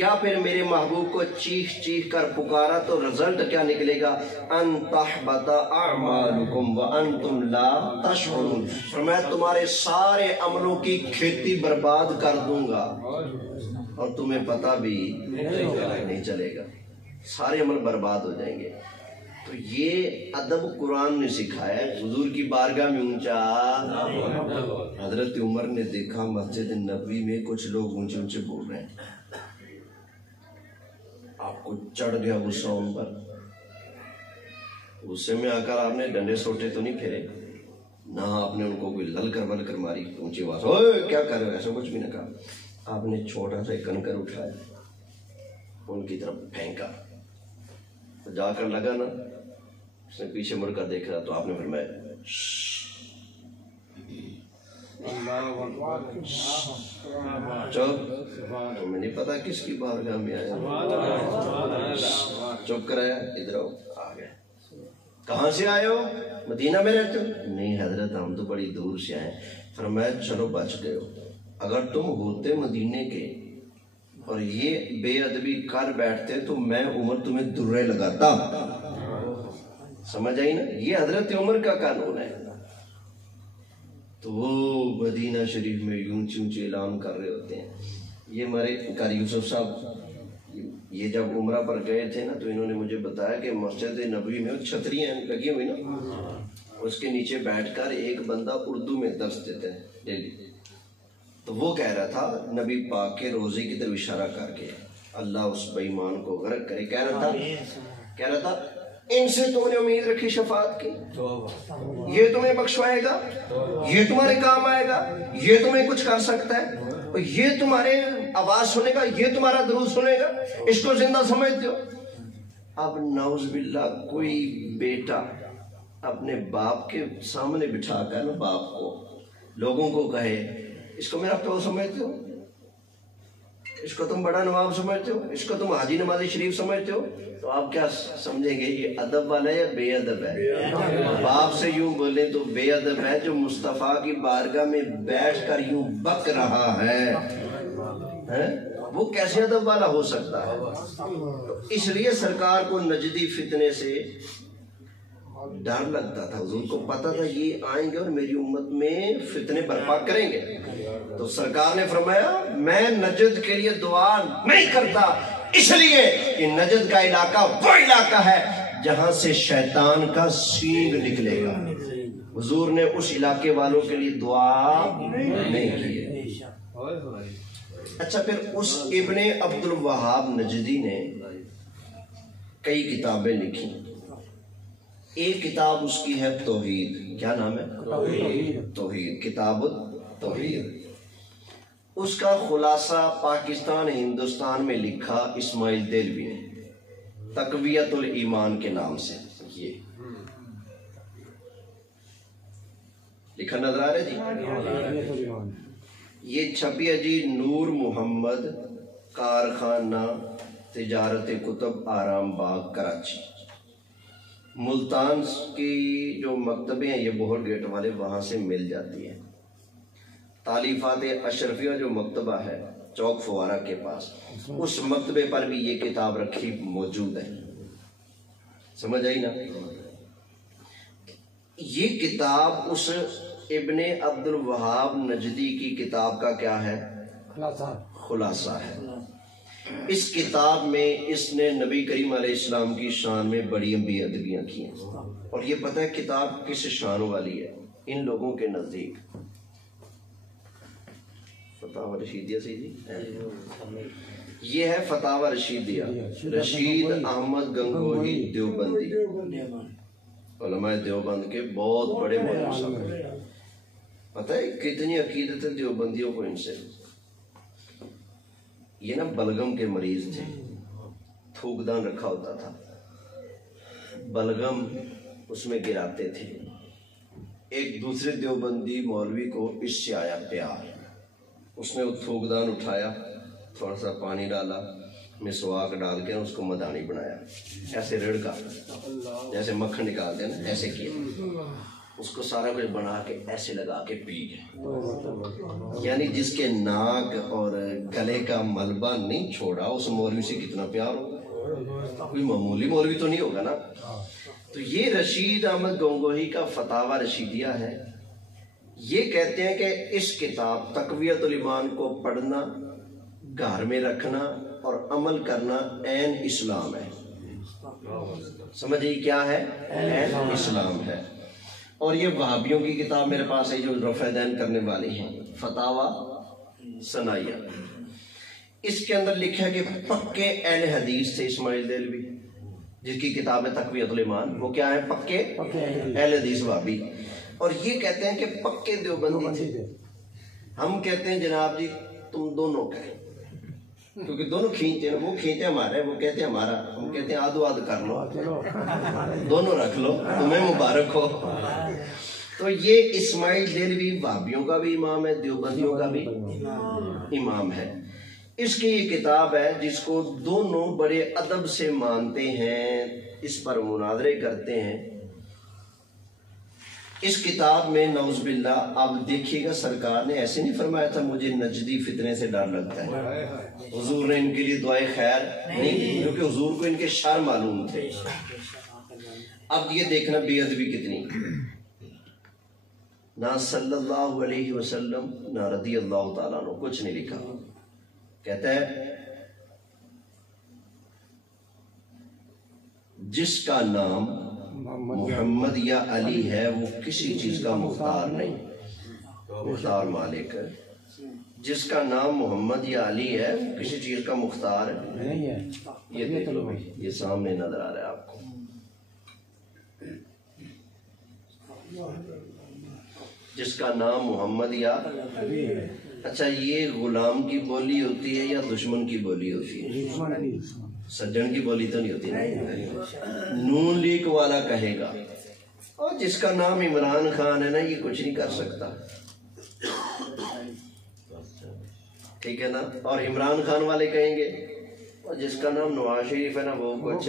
یا پھر میرے محبوب کو چیخ چیخ کر پکارا, تو رزلٹ کیا نکلے گا؟ ان تحبط اعمالکم وانتم لا تشعرون. فرمایا تمہارے سارے عملوں کی کھیتی برباد کر دوں گا اور تمہیں پتہ بھی نہیں چلے گا, سارے عمل برباد ہو جائیں گے. تو یہ ادب قرآن نے سکھایا ہے. حضور کی بارگاہ میں اونچا. حضرت عمر نے دیکھا مسجد نبوی میں کچھ لوگ اونچے اونچے بول رہے ہیں, آپ کو چڑھ گیا غصہ ان پر. غصے میں آ کر آپ نے ڈنڈے سوٹے تو نہیں پھیرے نہ, آپ نے ان کو کوئی لل کر ول کر ماری اونچی آواز, اوے کیا کر رہے ہو, ایسا کچھ بھی نہ کہا. آپ نے چھوٹا سا کنکر اٹھایا, ان کی طرف پھینکا, جا کر لگا نا, اس نے پیچھے مڑ کر دیکھا تو آپ نے فرمایا چپ, تمہیں نہیں پتا کس کی بارگاہ میں آیا. چپ کرایا, ادھر آؤ. آ گئے. کہاں سے آئے ہو؟ مدینہ میں رہتے ہو؟ نہیں حضرت ہم تو بڑی دور سے آئے. فرمایا چلو بچ گئے ہو. اگر تم ہوتے مدینے کے اور یہ بے ادبی کر بیٹھتے تو میں عمر تمہیں درے لگاتا. سمجھ آئی نا, یہ حضرت عمر کا قانون ہے. تو وہ مدینہ شریف میں اونچے اونچے اعلان کر رہے ہوتے ہیں. یہ ہمارے قاری یوسف صاحب یہ جب عمرہ پر گئے تھے نا, تو انہوں نے مجھے بتایا کہ مسجد نبوی میں چھتریاں لگی ہوئی نا, اس کے نیچے بیٹھ کر ایک بندہ اردو میں درس دیتے ہیں ڈیلی. تو وہ کہہ رہا تھا نبی پاک کے روزے کی طرف اشارہ کر کے, اللہ اس بے ایمان کو غرق کرے. کہہ رہا تھا ان سے تم نے امید رکھی شفاعت کی، یہ تمہیں بخشوائے گا، یہ تمہارے کام آئے گا، یہ تمہیں کچھ کر سکتا ہے، اور یہ تمہارے آواز سنے گا، یہ تمہارا درود سنے گا، اس کو زندہ سمجھتے ہو؟ اب نعوذ باللہ کوئی بیٹا اپنے باپ کے سامنے بٹھا کر نا باپ کو لوگوں کو کہے اس کو میرا پیو سمجھتے ہو، اس کو تم بڑا نواب سمجھتے ہو، اس کو تم حاجی نمازی شریف سمجھتے ہو، تو آپ کیا سمجھیں گے یہ ادب والا ہے یا بے ادب ہے؟ باپ سے یوں بولیں تو بے ادب ہے جو مصطفیٰ کی بارگاہ میں بیٹھ کر یوں بک رہا ہے، وہ کیسے ادب والا ہو سکتا ہے؟ تو اس لیے سرکار کو نجدی فتنے سے ڈر لگتا تھا، حضور کو پتا تھا یہ آئیں گے اور میری امت میں فتنے برپا کریں گے، تو سرکار نے فرمایا میں نجد کے لیے دعا نہیں کرتا، اس لیے کہ نجد کا علاقہ وہ علاقہ ہے جہاں سے شیطان کا سینگ نکلے گا۔ حضور نے اس علاقے والوں کے لیے دعا نہیں کی۔ اچھا، پھر اس ابن عبد الوہاب نجدی نے کئی کتابیں لکھی، ایک کتاب اس کی ہے توحید، کیا نام ہے؟ توحید، کتاب التوحید۔ اس کا خلاصہ پاکستان ہندوستان میں لکھا اسماعیل دہلوی نے تقویت الایمان کے نام سے، یہ لکھا نظر آ رہا ہے جی؟ یہ چھپی ہے جی نور محمد کارخانہ تجارت کتب آرام باغ کراچی۔ ملتان کی جو مکتبیں ہیں یہ بہر گیٹ والے وہاں سے مل جاتی ہیں۔ تالیفات اشرفیہ جو مکتبہ ہے چوک فوارہ کے پاس، اس مکتبے پر بھی یہ کتاب رکھی موجود ہے، سمجھ آئی نا؟ یہ کتاب اس ابن عبد الوہاب نجدی کی کتاب کا کیا ہے؟ خلاصہ ہے۔ اس کتاب میں اس نے نبی کریم علیہ السلام کی شان میں بڑی بے ادبیاں کی ہیں، اور یہ پتہ ہے کتاب کس شان والی ہے ان لوگوں کے نزدیک؟ فتاوی رشیدیہ سے جی، یہ ہے فتاوی رشیدیہ، رشید احمد گنگوہی دیوبندی، علماء دیوبند کے بہت بڑے مولوی صاحب ہیں۔ پتہ ہے کتنی عقیدت ہے دیوبندیوں کو ان سے؟ یہ نا بلغم کے مریض تھے، تھوکدان رکھا ہوتا تھا، بلغم اس میں گراتے تھے۔ ایک دوسرے دیوبندی مولوی کو اس سے آیا پیار، اس نے وہ تھوکدان اٹھایا، تھوڑا سا پانی ڈالا، مسواک ڈال کے اس کو مدانی بنایا، ایسے رڑکا جیسے مکھن نکالتے ہیں نا، ایسے کیا، اس کو سارا کچھ بنا کے ایسے لگا کے پی گئے۔ یعنی جس کے ناک اور گلے کا ملبہ نہیں چھوڑا اس مولوی سے کتنا پیار ہوگا، کوئی معمولی مولوی تو نہیں ہوگا نا۔ تو یہ رشید احمد گنگوہی کا فتاوی رشیدیہ ہے۔ یہ کہتے ہیں کہ اس کتاب تقویت الایمان کو پڑھنا، گھر میں رکھنا اور عمل کرنا عین اسلام ہے۔ سمجھئے کیا ہے؟ عین اسلام ہے۔ اور یہ وہابیوں کی کتاب میرے پاس ہے جو رفع دین کرنے والی ہیں، فتاوی ثنائیہ، اس کے اندر لکھا ہے کہ پکے اہل حدیث سے اسماعیل دہلوی، جس کی کتاب ہے تقویت الایمان، وہ کیا ہے؟ پکے اہل حدیث وہابی۔ اور یہ کہتے ہیں کہ پکے دیوبندی تھے۔ ہم کہتے ہیں جناب جی تم دونوں کا، کیونکہ دونوں کھینچتے ہیں، وہ کھینچتے ہمارا ہے، وہ کہتے ہیں ہمارا، ہم کہتے ہیں آدھو آدھ کر لو، دونوں رکھ لو، تمہیں مبارک ہو۔ تو یہ اسماعیل دہلوی وہابیوں کا بھی امام ہے، دیوبندیوں کا بھی امام ہے۔ اس کی یہ کتاب ہے جس کو دونوں بڑے ادب سے مانتے ہیں، اس پر مناظرے کرتے ہیں۔ اس کتاب میں نعوذ باللہ آپ دیکھیے گا سرکار نے ایسے نہیں فرمایا تھا مجھے نجدی فتنے سے ڈر لگتا ہے، حضور نے ان کے لیے دعائے خیر نہیں کی، کیونکہ حضور کو ان کے شر معلوم تھے۔ اب یہ دیکھنا بے ادبی کتنی، نہ صلی اللہ علیہ وسلم نہ رضی اللہ تعالیٰ عنہ، کچھ نہیں لکھا۔ کہتا ہے جس کا نام محمد یا علی ہے وہ کسی چیز کا مختار نہیں، مختار مالک ہے۔ جس کا نام محمد یا علی ہے وہ کسی چیز کا مختار نہیں ہے۔ یہ دیکھ لو بھائی، یہ سامنے نظر آ رہا ہے آپ کو، جس کا نام محمد یا اچھا یہ غلام کی بولی ہوتی ہے یا دشمن کی بولی ہوتی ہے؟ سجن کی بولی تو نہیں ہوتی نا. نون لیگ والا کہے گا اور جس کا نام عمران خان ہے نا یہ کچھ نہیں کر سکتا، ٹھیک ہے نا. اور عمران خان والے کہیں گے اور جس کا نام نواز شریف ہے نا وہ کچھ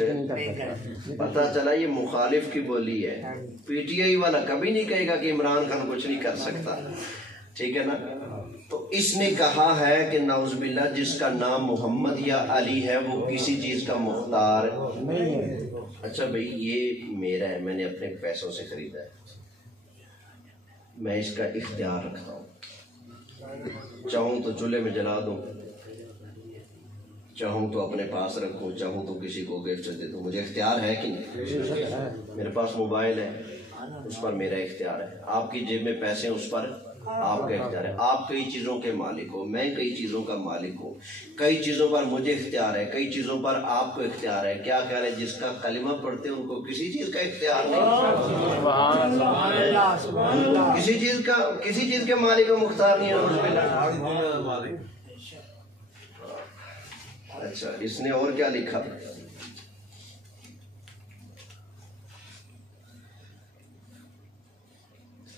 پتہ چلا یہ مخالف کی بولی ہے. پی ٹی آئی والا کبھی نہیں کہے گا کہ عمران خان کچھ نہیں کر سکتا، ٹھیک ہے نا. تو اس نے کہا ہے کہ نعوذ باللہ جس کا نام محمد یا علی ہے وہ کسی چیز کا مختار نہیں ہے. اچھا بھائی یہ میرا ہے، میں نے اپنے پیسوں سے خریدا ہے، میں اس کا اختیار رکھتا ہوں. چاہوں تو چولہے میں جلا دوں، چاہوں تو اپنے پاس رکھوں، چاہوں تو کسی کو گفٹ دے دوں. مجھے اختیار ہے کہ نہیں؟ میرے پاس موبائل ہے اس پر میرا اختیار ہے، آپ کی جیب میں پیسے اس پر آپ کا اختیار ہے. آپ کئی چیزوں کے مالک ہو، میں کئی چیزوں کا مالک ہوں. کئی چیزوں پر مجھے اختیار ہے، کئی چیزوں پر آپ کو اختیار ہے. کیا خیال ہے جس کا کلمہ پڑھتے ہیں ان کو کسی چیز کا اختیار نہیں، کسی چیز کے مالک و مختار نہیں ہے. اچھا اس نے اور کیا لکھا؟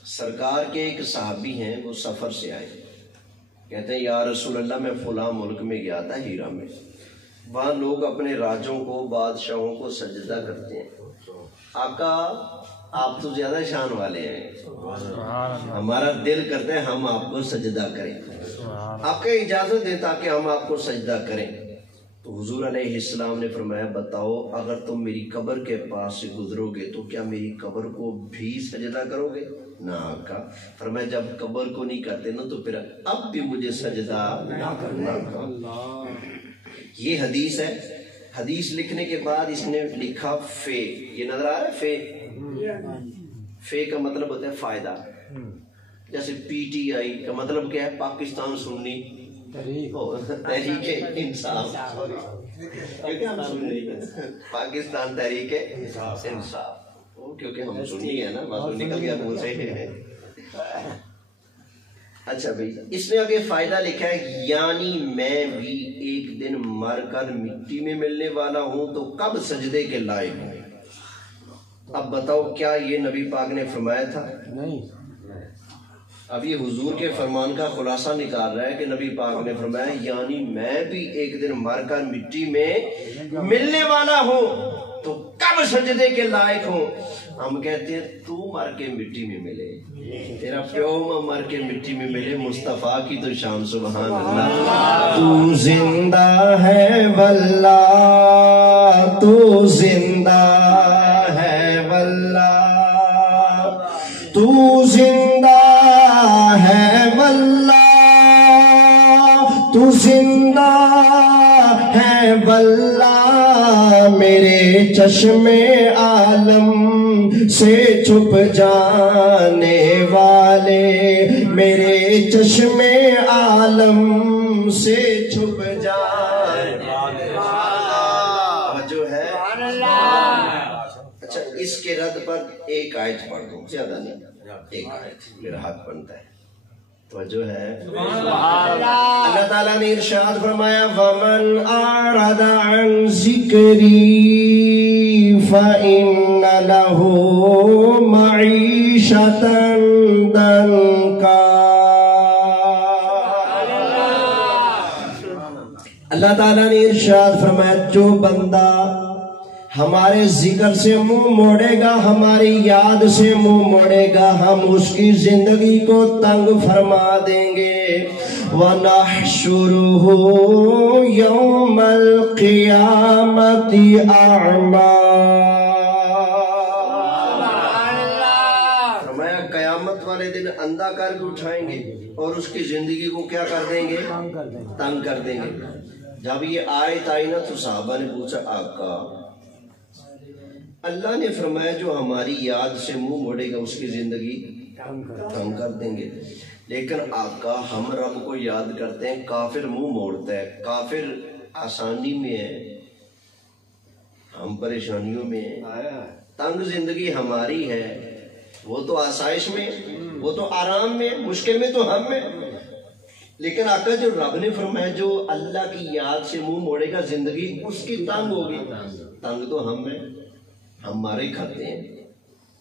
سرکار کے ایک صحابی ہیں، وہ سفر سے آئے، کہتے ہیں یا رسول اللہ میں فلاں ملک میں گیا تھا ہیرا میں، وہاں لوگ اپنے راجوں کو بادشاہوں کو سجدہ کرتے ہیں. آقا آپ تو زیادہ شان والے ہیں، ہمارا دل کرتا ہے ہم آپ کو سجدہ کریں، آپ کا اجازت دے تاکہ ہم آپ کو سجدہ کریں. تو حضور علیہ السلام نے فرمایا بتاؤ اگر تم میری قبر کے پاس سے گزرو گے تو کیا میری قبر کو بھی سجدہ کرو گے؟ نہ آقا. فرمایا جب قبر کو نہیں کرتے نا تو پھر اب بھی مجھے سجدہ نہ کرنا. یہ حدیث ہے. حدیث لکھنے کے بعد اس نے لکھا فے. یہ نظر آ رہا ہے فے؟ فے کا مطلب ہوتا ہے فائدہ. جیسے پی ٹی آئی کا مطلب کیا ہے؟ پاکستان سنی تحریک انصاف، کیونکہ ہم سنی پاکستان تحریک انصاف، کیونکہ ہم سنی ہے نا، بس نکل گیا منہ سے. اچھا بھائی اس نے آگے فائدہ لکھا ہے یعنی میں بھی ایک دن مر کر مٹی میں ملنے والا ہوں تو کب سجدے کے لائق ہوں. اب بتاؤ کیا یہ نبی پاک نے فرمایا تھا؟ نہیں. اب یہ حضور کے فرمان کا خلاصہ نکال رہا ہے کہ نبی پاک نے فرمایا یعنی میں بھی ایک دن مر کر مٹی میں ملنے والا ہوں تو کب سجدے کے لائق ہوں. ہم کہتے ہیں تو مر کے مٹی میں ملے، تیرا پیو مر کے مٹی میں ملے. مصطفیٰ کی تو شان سبحان اللہ. تو زندہ ہے واللہ، تو زندہ ہے واللہ، تو زندہ ہے واللہ، تو زندہ ہے واللہ. میرے چشم عالم سے چھپ جانے والے، میرے چشم عالم سے چھپ جانے والے جو ہے. اچھا اس کے رد پر ایک آیت پڑھ دوں، زیادہ نہیں، ایک آیت میرا حق بنتا ہے. توجہ ہے. اللہ تعالیٰ نے ارشاد فرمایا وَمَنْ أَعْرَضَ عَنْ ذِكْرِي فَإِنَّ لَهُ مَعِيشَةً ضَنْكًا. اللہ تعالیٰ نے ارشاد فرمایا جو بندہ ہمارے ذکر سے منہ موڑے گا، ہماری یاد سے منہ موڑے گا، ہم اس کی زندگی کو تنگ فرما دیں گے. وَنَحْشُرُهُ يَوْمَ الْقِيَامَةِ أَعْمَى. فرمایا قیامت والے دن اندھا کر کے اٹھائیں گے اور اس کی زندگی کو کیا کر دیں گے؟ تنگ کر دیں گے. جب یہ آیت آئی نا تو صحابہ نے پوچھا آقا اللہ نے فرمایا جو ہماری یاد سے منہ موڑے گا اس کی زندگی تنگ کر دیں گے، لیکن آقا ہم رب کو یاد کرتے ہیں، کافر منہ موڑتا ہے، کافر آسانی میں ہے، ہم پریشانیوں میں ہیں، تنگ زندگی ہماری ہے. وہ تو آسائش میں، وہ تو آرام میں، مشکل میں تو ہم میں. لیکن آقا جو رب نے فرمایا جو اللہ کی یاد سے منہ موڑے گا زندگی اس کی تنگ ہوگی. تنگ تو ہم ہیں، ہم مارے کھاتے ہیں،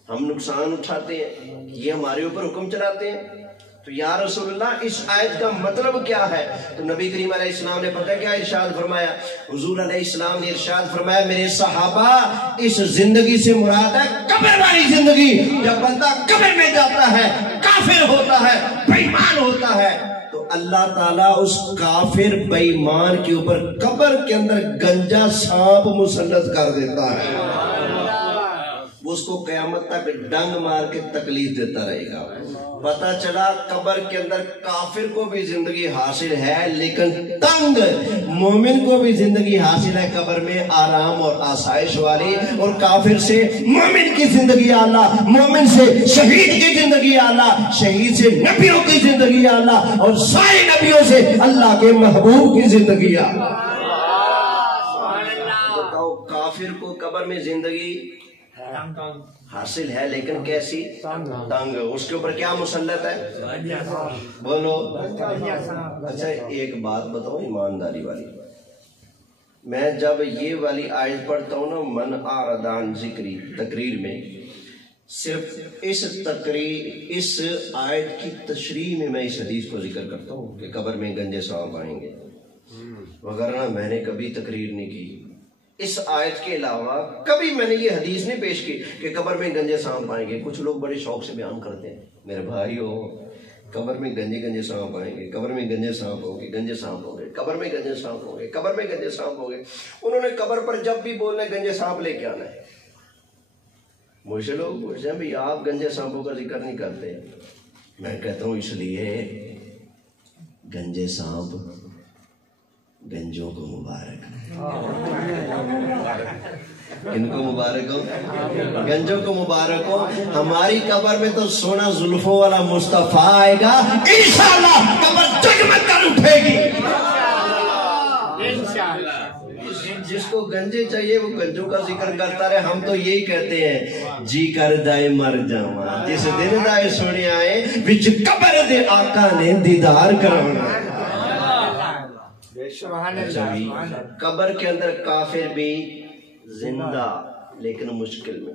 ہم نقصان اٹھاتے ہیں، یہ ہمارے اوپر حکم چلاتے ہیں. تو یا رسول اللہ اس آیت کا مطلب کیا ہے؟ تو نبی کریم علیہ السلام نے پتہ کیا ارشاد فرمایا؟ حضور علیہ السلام نے ارشاد فرمایا میرے صحابہ اس زندگی سے مراد ہے قبر والی زندگی. جب بندہ قبر میں جاتا ہے، کافر ہوتا ہے، بے ایمان ہوتا ہے، تو اللہ تعالیٰ اس کافر بے ایمان کے اوپر قبر کے اندر گنجا سانپ مسلط کر دیتا ہے. وہ اس کو قیامت تک ڈنگ مار کے تکلیف دیتا رہے گا. پتہ چلا قبر کے اندر کافر کو بھی زندگی حاصل ہے لیکن تنگ، مومن کو بھی زندگی حاصل ہے قبر میں آرام اور آسائش والی. اور کافر سے مومن کی زندگی اعلیٰ، مومن سے شہید کی زندگی اعلیٰ، شہید سے نبیوں کی زندگی اعلیٰ، اور سارے نبیوں سے اللہ کے محبوب کی زندگی اعلیٰ. بتاؤ کافر کو قبر میں زندگی حاصل ہے لیکن کیسی؟ تنگ. اس کے اوپر کیا مسلط ہے؟ بولو. اچھا ایک بات بتاؤ ایمانداری والی، میں جب یہ والی آیت پڑھتا ہوں نا من اعرض عن ذکری تقریر میں، صرف اس آیت کی تشریح میں اس حدیث کو ذکر کرتا ہوں کہ قبر میں گنجے سانپ آئیں گے، وغیرہ میں نے کبھی تقریر نہیں کی. اس آیت کے علاوہ کبھی میں نے یہ حدیث نہیں پیش کی کہ قبر میں گنجے سانپ آئیں گے. کچھ لوگ بڑے شوق سے بیان کرتے ہیں میرے بھائیو قبر میں گنجے سانپ آئیں گے، قبر میں گنجے سانپ ہوں گے، گنجے سانپ ہوں گے، قبر میں گنجے سانپ ہوں گے، قبر میں گنجے سانپ ہوں گے. انہوں نے قبر پر جب بھی بولنا گنجے سانپ لے کے آنا ہے. مجھے لوگ پوچھتے ہیں بھئی آپ گنجے سانپوں کا ذکر نہیں کرتے. میں کہتا ہوں اس لیے گنجے سانپ گنجوں کو مبارک. ان کو مبارک ہو، گنجوں کو مبارک ہو. ہماری قبر میں تو سونا زلفوں والا مصطفیٰ آئے گا انشاءاللہ، قبر جگمگ کر اٹھے گی. جس کو گنجے چاہیے وہ گنجوں کا ذکر کرتا رہے. ہم تو یہی کہتے ہیں جی کر دائے مر جاواں جس دن دائے سونے آئے وچ قبر دے آقا نے دیدار کرانا. قبر کے اندر کافر بھی زندہ لیکن مشکل میں.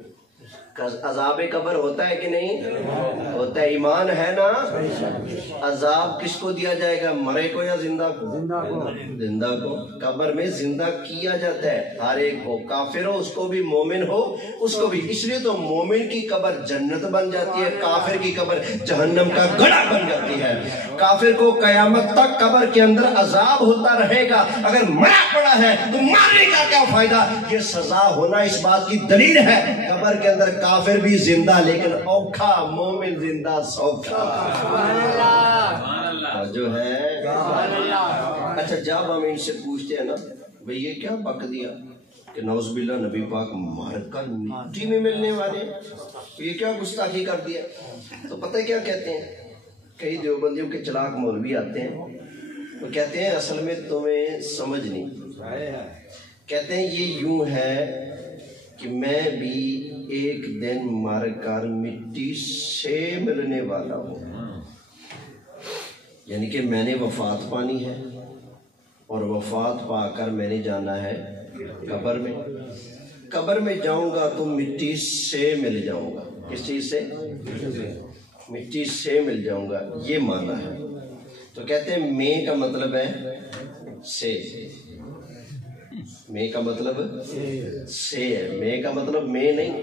عذاب قبر ہوتا ہے کہ نہیں ہوتا ہے؟ ایمان ہے نا. عذاب کس کو دیا جائے گا، مرے کو یا زندہ کو؟ زندہ کو. قبر میں زندہ کیا جاتا ہے ہر ایک کو، کافر ہو اس کو بھی، مومن ہو اس کو بھی. اس لیے تو مومن کی قبر جنت بن جاتی ہے، کافر کی قبر جہنم کا گڑھا بن جاتی ہے. کافر کو قیامت تک قبر کے اندر عذاب ہوتا رہے گا. اگر مرا پڑا ہے تو مارنے کا کیا فائدہ؟ یہ سزا ہونا اس بات کی دلیل ہے. قبر کے اندر کافر بھی زندہ لیکن اوکھا، مومن زندہ سوکھا. جو ہے اچھا جب ہم ان سے پوچھتے ہیں نا بھئی یہ کیا پک دیا کہ نعوذ باللہ نبی پاک مار کر مٹی میں ملنے والے، یہ کیا گستاخی کر دیا، تو پتہ کیا کہتے ہیں؟ کئی دیوبندیوں کے چلاک مولوی آتے ہیں، وہ کہتے ہیں اصل میں تمہیں سمجھ نہیں. کہتے ہیں یہ یوں ہے کہ میں بھی ایک دن مر کر مٹی سے ملنے والا ہوں. یعنی کہ میں نے وفات پانی ہے اور وفات پا کر میں نے جانا ہے قبر میں. قبر میں جاؤں گا تو مٹی سے مل جاؤں گا. کس چیز سے؟ مٹی سے مل جاؤں گا، یہ معنی ہے. تو کہتے ہیں میں کا مطلب ہے سے، میں کا مطلب سے ہے. میں کا مطلب میں نہیں،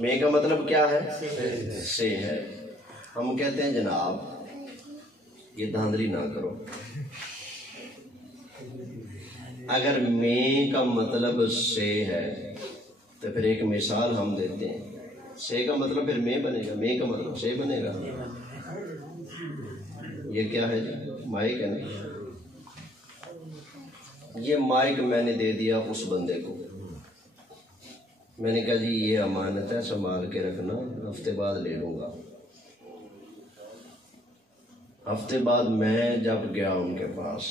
میں کا مطلب کیا ہے؟ سے ہے. ہم کہتے ہیں جناب یہ دھاندلی نہ کرو. اگر میں کا مطلب سے ہے تو پھر ایک مثال ہم دیتے ہیں. سے کا مطلب پھر میں بنے گا، میں کا مطلب سے بنے گا. یہ کیا ہے جی؟ مائک ہے نا. یہ مائک میں نے دے دیا اس بندے کو، میں نے کہا جی یہ امانت ہے سنبھال کے رکھنا، ہفتے بعد لے لوں گا. ہفتے بعد میں جب گیا ان کے پاس،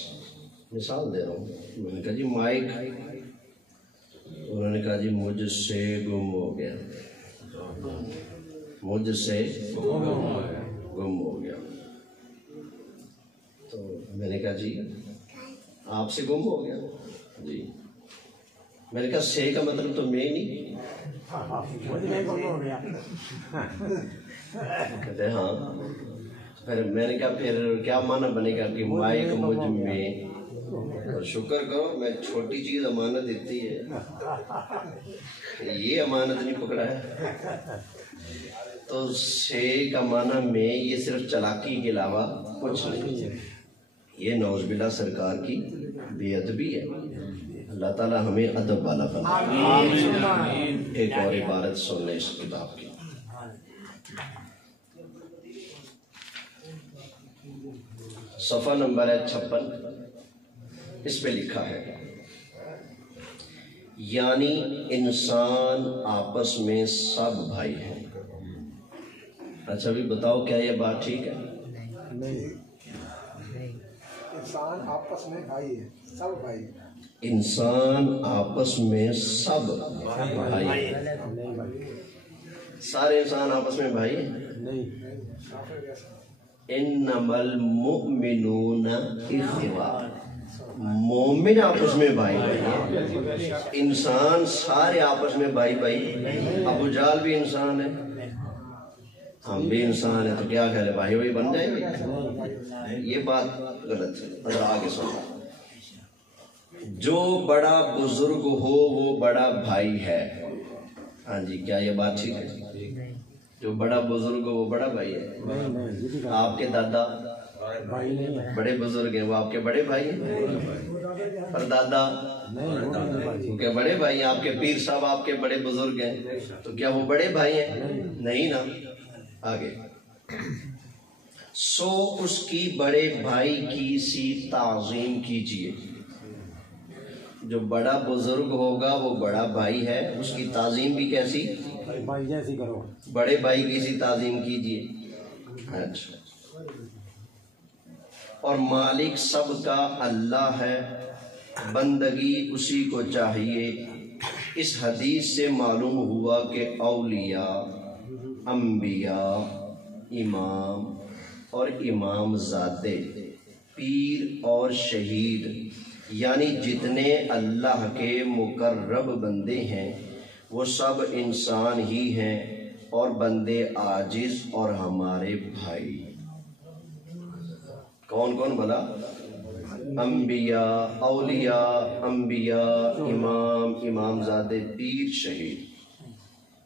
مثال دے رہا ہوں، میں نے کہا جی مائک، انہوں نے کہا جی مجھ سے گم ہو گیا. مجھ سے گم ہو گیا. تو میں نے کہا جی آپ سے گم ہو گیا. جی میں نے کہا سے کا مطلب تو میں نہیں. کہتے ہاں. پھر میں نے کہا پھر کیا معنی بنے گا کہ مائک مجھ میں. اور شکر کرو میں چھوٹی چیز امانت دیتی ہے, یہ امانت نہیں پکڑا ہے. تو سے کا معنی میں یہ صرف چلاکی کے علاوہ کچھ نہیں. یہ نعوذ باللہ سرکار کی بے ادبی ہے. اللہ تعالیٰ ہمیں ادب والا بنا. ایک اور عبارت سن لیں اس کتاب کی. صفحہ نمبر ہے 56. اس پہ لکھا ہے یعنی انسان آپس میں سب بھائی ہیں. اچھا بھی بتاؤ کیا یہ بات ٹھیک ہے؟ نہیں, انسان آپس میں بھائی ہے, سب بھائی. انسان آپس میں سب بھائی ہیں. سارے انسان آپس میں بھائی ہیں نہیں. انما المؤمنون اخوہ. مومن آپس میں بھائی بھائی. انسان سارے آپس میں بھائی بھائی. ابو جہل بھی انسان ہے, ہم بھی انسان ہیں, تو کیا خیال ہے بھائی بھائی بن جائیں گے؟ یہ بات غلط ہے. آگے سنو. جو بڑا بزرگ ہو وہ بڑا بھائی ہے. ہاں جی کیا یہ بات ٹھیک ہے؟ جو بڑا بزرگ ہو وہ بڑا بھائی ہے. آپ کے دادا بڑے بزرگ ہیں, وہ آپ کے بڑے بھائی ہیں. اور دادا کیونکہ بڑے بھائی ہیں. آپ کے پیر صاحب آپ کے بڑے بزرگ ہیں, تو کیا وہ بڑے بھائی ہیں؟ نہیں نا. آگے سو اس کی بڑے بھائی کی سی تعظیم کیجیے. جو بڑا بزرگ ہوگا وہ بڑا بھائی ہے, اس کی تعظیم بھی کیسی؟ بھائی جیسی کرو. بڑے بھائی کی سی تعظیم کیجیے. اچھا. اور مالک سب کا اللہ ہے, بندگی اسی کو چاہیے. اس حدیث سے معلوم ہوا کہ اولیاء, انبیاء, امام اور امام زادے, پیر اور شہید یعنی جتنے اللہ کے مقرب بندے ہیں وہ سب انسان ہی ہیں اور بندے عاجز اور ہمارے بھائی. کون کون بلا؟ انبیاء, اولیاء, انبیاء, امام, امام زادے, پیر, شہید.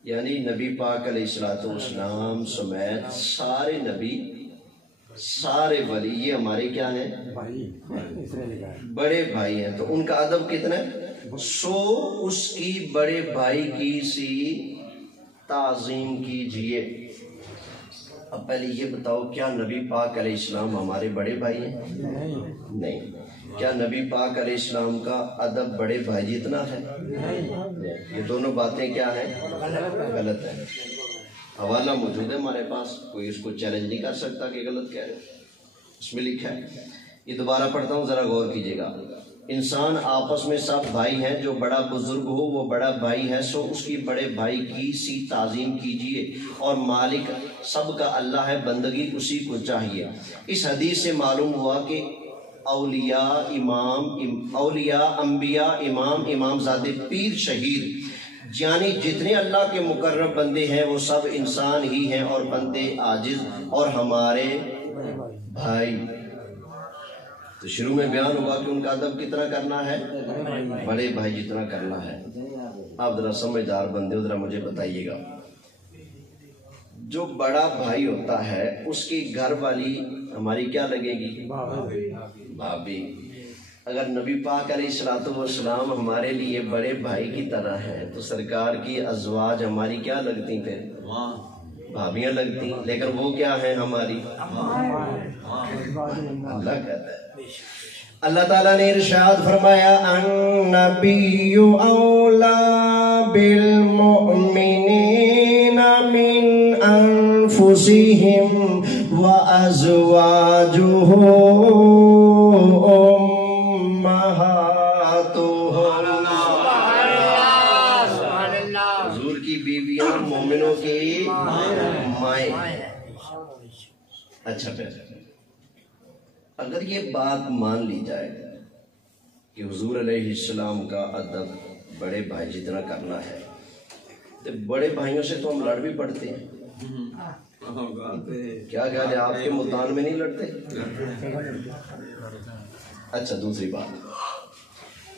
یعنی نبی پاک علیہ السلام سمیت سارے نبی, سارے ولی, یہ ہمارے کیا ہیں؟ بڑے بھائی ہیں. تو ان کا ادب کتنا ہے؟ سو اس کی بڑے بھائی کی سی تعظیم کیجئے. اب پہلے یہ بتاؤ کیا نبی پاک علیہ السلام ہمارے بڑے بھائی ہیں؟ نہیں. کیا نبی پاک علیہ السلام کا ادب بڑے بھائی جتنا ہے؟ یہ دونوں باتیں کیا ہیں؟ غلط ہیں. حوالہ موجود ہے ہمارے پاس, کوئی اس کو چیلنج نہیں کر سکتا کہ غلط کہہ رہے. اس میں لکھا ہے, یہ دوبارہ پڑھتا ہوں ذرا غور کیجیے گا. انسان آپس میں سب بھائی ہیں, جو بڑا بزرگ ہو وہ بڑا بھائی ہے, سو اس کی بڑے بھائی کی سی تعظیم کیجیے. اور مالک سب کا اللہ ہے, بندگی اسی کو چاہیے. اس حدیث سے معلوم ہوا کہ اولیاء, اولیاء, انبیاء, امام, امام زادے, پیر, شہید یعنی جتنے اللہ کے مقرب بندے ہیں وہ سب انسان ہی ہیں اور بندے عاجز اور ہمارے بھائی. تو شروع میں بیان ہوا کہ ان کا ادب کتنا کرنا ہے؟ بڑے بھائی جتنا کرنا ہے. آپ ذرا سمجھدار بندے ہو, ذرا مجھے بتائیے گا, جو بڑا بھائی ہوتا ہے اس کی گھر والی ہماری کیا لگے گی؟ بھابھی. اگر نبی پاک علیہ السلام ہمارے لیے بڑے بھائی کی طرح ہیں تو سرکار کی ازواج ہماری کیا لگتی پھر؟ بھابیاں لگتی. لیکن وہ کیا ہیں ہماری؟ اللہ کہتا ہے, اللہ تعالیٰ نے ارشاد فرمایا النبی اولا بالمؤمنین من انفسہم وازواجہ اچھا پھر اگر یہ بات مان لی جائے کہ حضور علیہ السلام کا ادب بڑے بھائی جتنا کرنا ہے تو بڑے بھائیوں سے تو ہم لڑ بھی پڑتے ہیں. کیا خیال ہے آپ کے ملتان میں نہیں لڑتے؟ اچھا دوسری بات,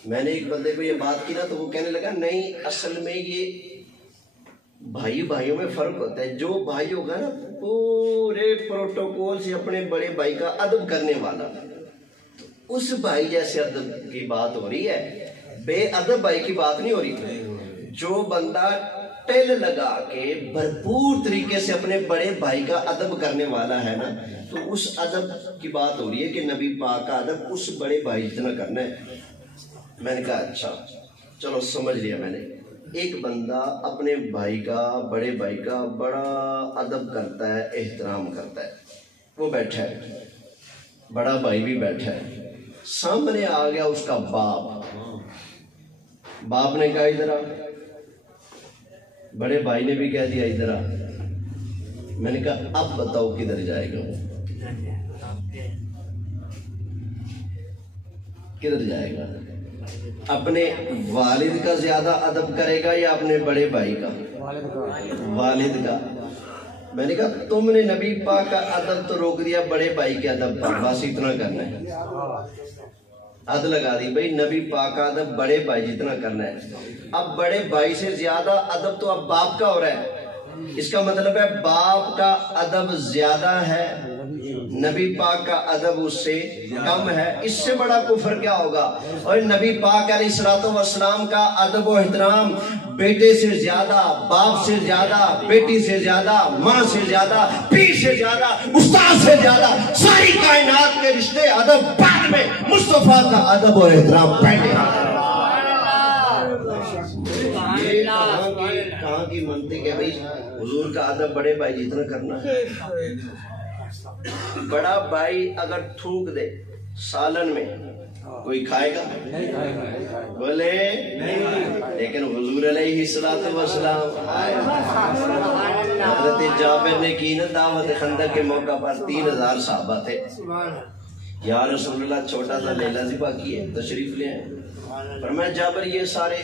میں نے ایک بندے کو یہ بات کی نا تو وہ کہنے لگا نہیں اصل میں یہ بھائی بھائیوں میں فرق ہوتا ہے. جو بھائی ہوگا نا پورے پروٹوکول سے اپنے بڑے بھائی کا ادب کرنے والا, اس بھائی جیسے ادب کی بات ہو رہی ہے, بے ادب بھائی کی بات نہیں ہو رہی. جو بندہ ٹیل لگا کے بھرپور طریقے سے اپنے بڑے بھائی کا ادب کرنے والا ہے نا, تو اس ادب کی بات ہو رہی ہے کہ نبی پاک کا ادب اس بڑے بھائی جتنا کرنا ہے. میں نے کہا اچھا چلو سمجھ لیا میں نے. ایک بندہ اپنے بھائی کا بڑے بھائی کا بڑا ادب کرتا ہے, احترام کرتا ہے, وہ بیٹھا ہے, بڑا بھائی بھی بیٹھا ہے, سامنے آ گیا اس کا باپ. باپ نے کہا ادھر آ, بڑے بھائی نے بھی کہہ دیا ادھر آ. میں نے کہا اب بتاؤ کدھر جائے گا, کدھر جائے گا؟ اپنے والد کا زیادہ ادب کرے گا یا اپنے بڑے بھائی کا؟ والد کا. میں نے کہا تم نے نبی پاک کا ادب تو روک دیا, بڑے بھائی کے ادب پر بس اتنا کرنا ہے. حد لگا دی بھائی, نبی پاک کا ادب بڑے بھائی جتنا کرنا ہے. اب بڑے بھائی سے زیادہ ادب تو اب باپ کا ہو رہا ہے. اس کا مطلب ہے باپ کا ادب زیادہ ہے, نبی پاک کا ادب اس سے کم ہے. اس سے بڑا کفر کیا ہوگا؟ اور نبی پاک علیہ الصلوۃ والسلام کا ادب و احترام بیٹے سے زیادہ, باپ سے زیادہ, بیٹی سے زیادہ, ماں سے زیادہ, پیر سے زیادہ, استاد سے زیادہ, ساری کائنات کے رشتے ادب بعد میں, مصطفیٰ کا ادب و احترام پہلے. کہاں کی منطق ہے بھائی؟ حضور کا ادب بڑے بھائی جتنا کرنا ہے. بڑا بھائی اگر تھوک دے سالن میں کوئی کھائے گا؟ بولے لیکن حضور علیہ الصلوۃ والسلام, حضرت جابر نے کی نا دعوت خندق کے موقع پر 3000 صحابہ تھے. یا رسول اللہ چھوٹا سا لیلا ذبح کیے, تشریف لے آئے. فرمایا جابر یہ سارے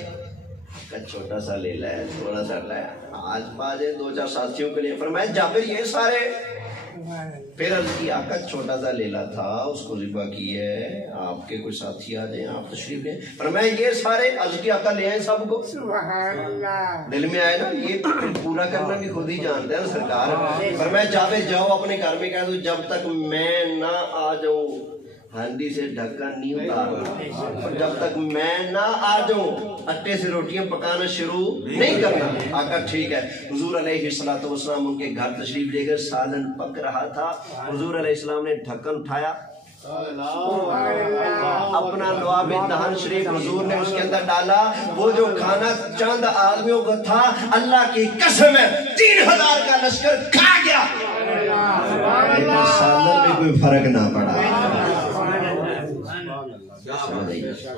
کا چھوٹا سا لیلا ہے, تھوڑا سا لایا, آج باجے 2-4 ساتھیوں کے لیے. فرمایا جابر یہ سارے, پھر عرض کی آقا چھوٹا سا لیلا تھا اس کو ذبح کی ہے, آپ کے کوئی ساتھی آ جائیں, آپ تشریف لیں. فرمایا یہ سارے, عرض کی آقا لے آئیں سب کو. دل میں آئے نا یہ پورا کرنا بھی خود ہی جانتے ہیں نا سرکار. فرمایا جابر جاؤ اپنے گھر میں, کہہ دو جب تک میں نہ آ جاؤں ہانڈی سے ڈھکن نہیں اتارنا, اور جب تک میں نہ آ جاؤں اٹے سے روٹیاں پکانا شروع نہیں کرنا. آقا ٹھیک ہے. حضور علیہ الصلوۃ والسلام ان کے گھر تشریف لے گئے, سالن پک رہا تھا. حضور علیہ السلام نے ڈھکن اٹھایا, اپنا لعاب دہن شریف حضور نے اس کے اندر ڈالا. وہ جو کھانا چند آدمیوں کا تھا, اللہ کی قسم ہے 3000 کا لشکر کھا گیا, سالن میں کوئی فرق نہ پڑا.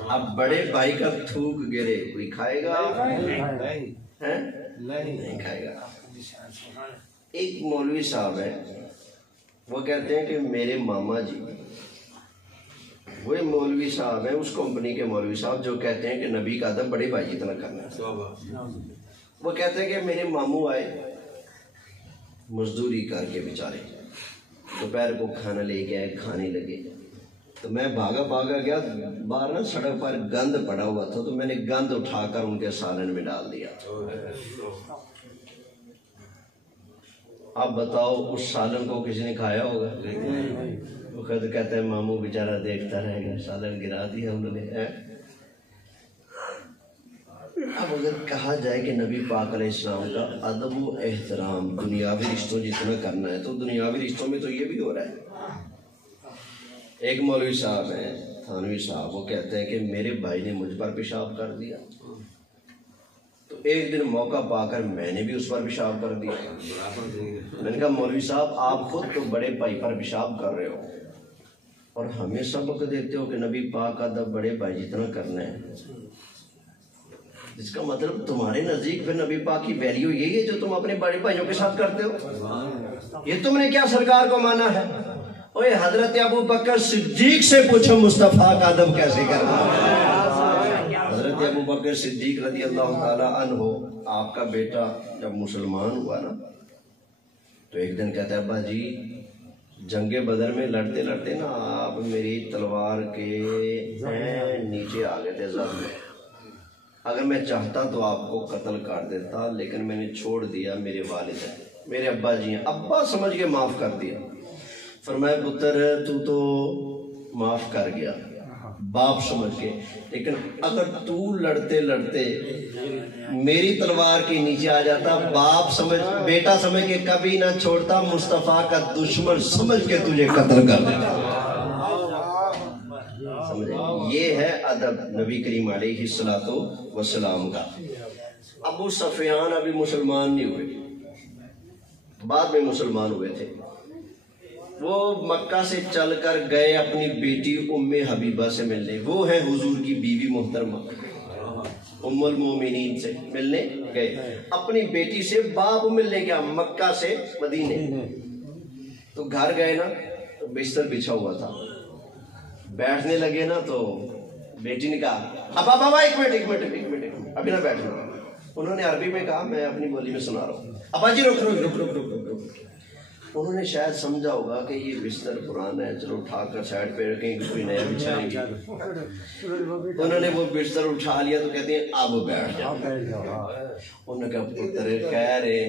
اب بڑے بھائی کا تھوک گرے کوئی کھائے گا؟ نہیں کھائے گا. ایک مولوی صاحب ہے, وہ کہتے ہیں کہ میرے ماما جی, وہ مولوی صاحب ہیں اس کمپنی کے مولوی صاحب جو کہتے ہیں کہ نبی کا ادب بڑے بھائی جتنا کرنا ہے. وہ کہتے ہیں کہ میرے ماموں آئے مزدوری کر کے بیچارے, دوپہر کو کھانا لے کے آئے, کھانے لگے. تو میں بھاگا گیا, باہر نا سڑک پر گند پڑا ہوا تھا, تو میں نے گند اٹھا کر ان کے سالن میں ڈال دیا. اب بتاؤ اس سالن کو کسی نے کھایا ہوگا؟ وہ خود کہتا ہے ماموں بیچارہ دیکھتا رہے گا, سالن گرا دیا انہوں نے. اب اگر کہا جائے کہ نبی پاک علیہ السلام کا ادب و احترام دنیاوی رشتوں جتنا کرنا ہے, تو دنیاوی رشتوں میں تو یہ بھی ہو رہا ہے. ایک مولوی صاحب ہیں تھانوی صاحب, وہ کہتے ہیں کہ میرے بھائی نے مجھ پر پیشاب کر دیا, تو ایک دن موقع پا کر میں نے بھی اس پر پیشاب کر دیا. میں نے کہا مولوی صاحب آپ خود تو بڑے بھائی پر پیشاب کر رہے ہو اور ہمیں سبق دیتے ہو کہ نبی پاک کا ادب بڑے بھائی جتنا کرنا ہے. اس کا مطلب تمہارے نزدیک پھر نبی پاک کی ویلیو یہی ہے جو تم اپنے بڑے بھائیوں کے ساتھ کرتے ہو. یہ تم نے کیا سرکار کو مانا ہے؟ اوے حضرت ابو بکر صدیق سے پوچھو مصطفیٰ کا ادب کیسے کرنا ہے۔ حضرت ابو بکر صدیق رضی اللہ تعالیٰ عنہ، آپ کا بیٹا جب مسلمان ہوا نا تو ایک دن کہتا ہے ابا جی جنگ بدر میں لڑتے لڑتے نا آپ میری تلوار کے نیچے آ گئے تھے زخم میں، اگر میں چاہتا تو آپ کو قتل کر دیتا، لیکن میں نے چھوڑ دیا، میرے والد ہیں، میرے ابا جی ہیں، ابا سمجھ کے معاف کر دیا۔ فرمایا پتر تو معاف کر گیا باپ سمجھ کے، لیکن اگر تو لڑتے لڑتے میری تلوار کے نیچے آ جاتا، باپ سمجھ بیٹا سمجھ کے کبھی نہ چھوڑتا، مصطفیٰ کا دشمن سمجھ کے تجھے قتل کر دیتا۔ سمجھے؟ یہ ہے ادب نبی کریم علیہ الصلوۃ والسلام کا۔ ابو سفیان ابھی مسلمان نہیں ہوئے، بعد میں مسلمان ہوئے تھے۔ وہ مکہ سے چل کر گئے اپنی بیٹی ام حبیبہ سے ملنے، وہ ہیں حضور کی بیوی محترمہ ام المومنین سے ملنے گئے، اپنی بیٹی سے باپ ملنے گیا مکہ سے مدینے۔ تو گھر گئے نا تو بستر بچھا ہوا تھا، بیٹھنے لگے نا تو بیٹی نے کہا ابا بابا ایک منٹ ابھی نہ بیٹھنا۔ انہوں نے عربی میں کہا، میں اپنی بولی میں سنا رہا ہوں، ابا جی رک رک رک رک رک رک۔ انہوں نے شاید سمجھا ہوگا کہ یہ بستر پرانا ہے، چلو اٹھا کر سائڈ پہ رکھیں گے، کوئی نیا بچھائیں گے۔ انہوں نے وہ بستر اٹھا لیا تو کہتے ہیں اب بیٹھ جاؤ۔ انہوں نے کہا پتر کہہ رہے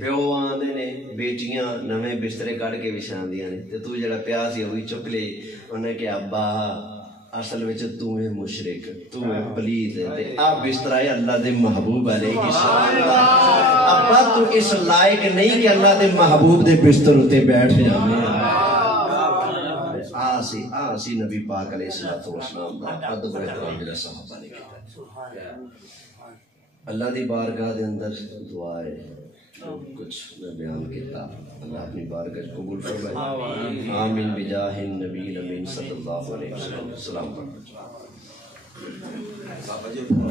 پیو آندے نے بیٹیاں نویں بسترے کٹ کے بچھاندیاں نے تے تو جڑا پیا سی وہی چک لے۔ انہوں نے کہا ابا اصل وچ تو ہے مشرک، تو ہے پلید تے آ بستر ہے اللہ دے محبوب علیہ السلام۔ ابا تو اس لائق نہیں کہ اللہ دے محبوب دے بستر اتے بیٹھ جاویں۔ آسی نبی پاک علیہ السلام دا ادب احترام جڑا صحابہ نے کیتا۔ اللہ دی بارگاہ دے اندر دعا ہے، کچھ میں بیان کیتا، اللہ اپنی بارگاہ قبول فرمائے، آمین بجاہ النبی الامین صلی اللہ علیہ وسلم۔ السلام علیکم۔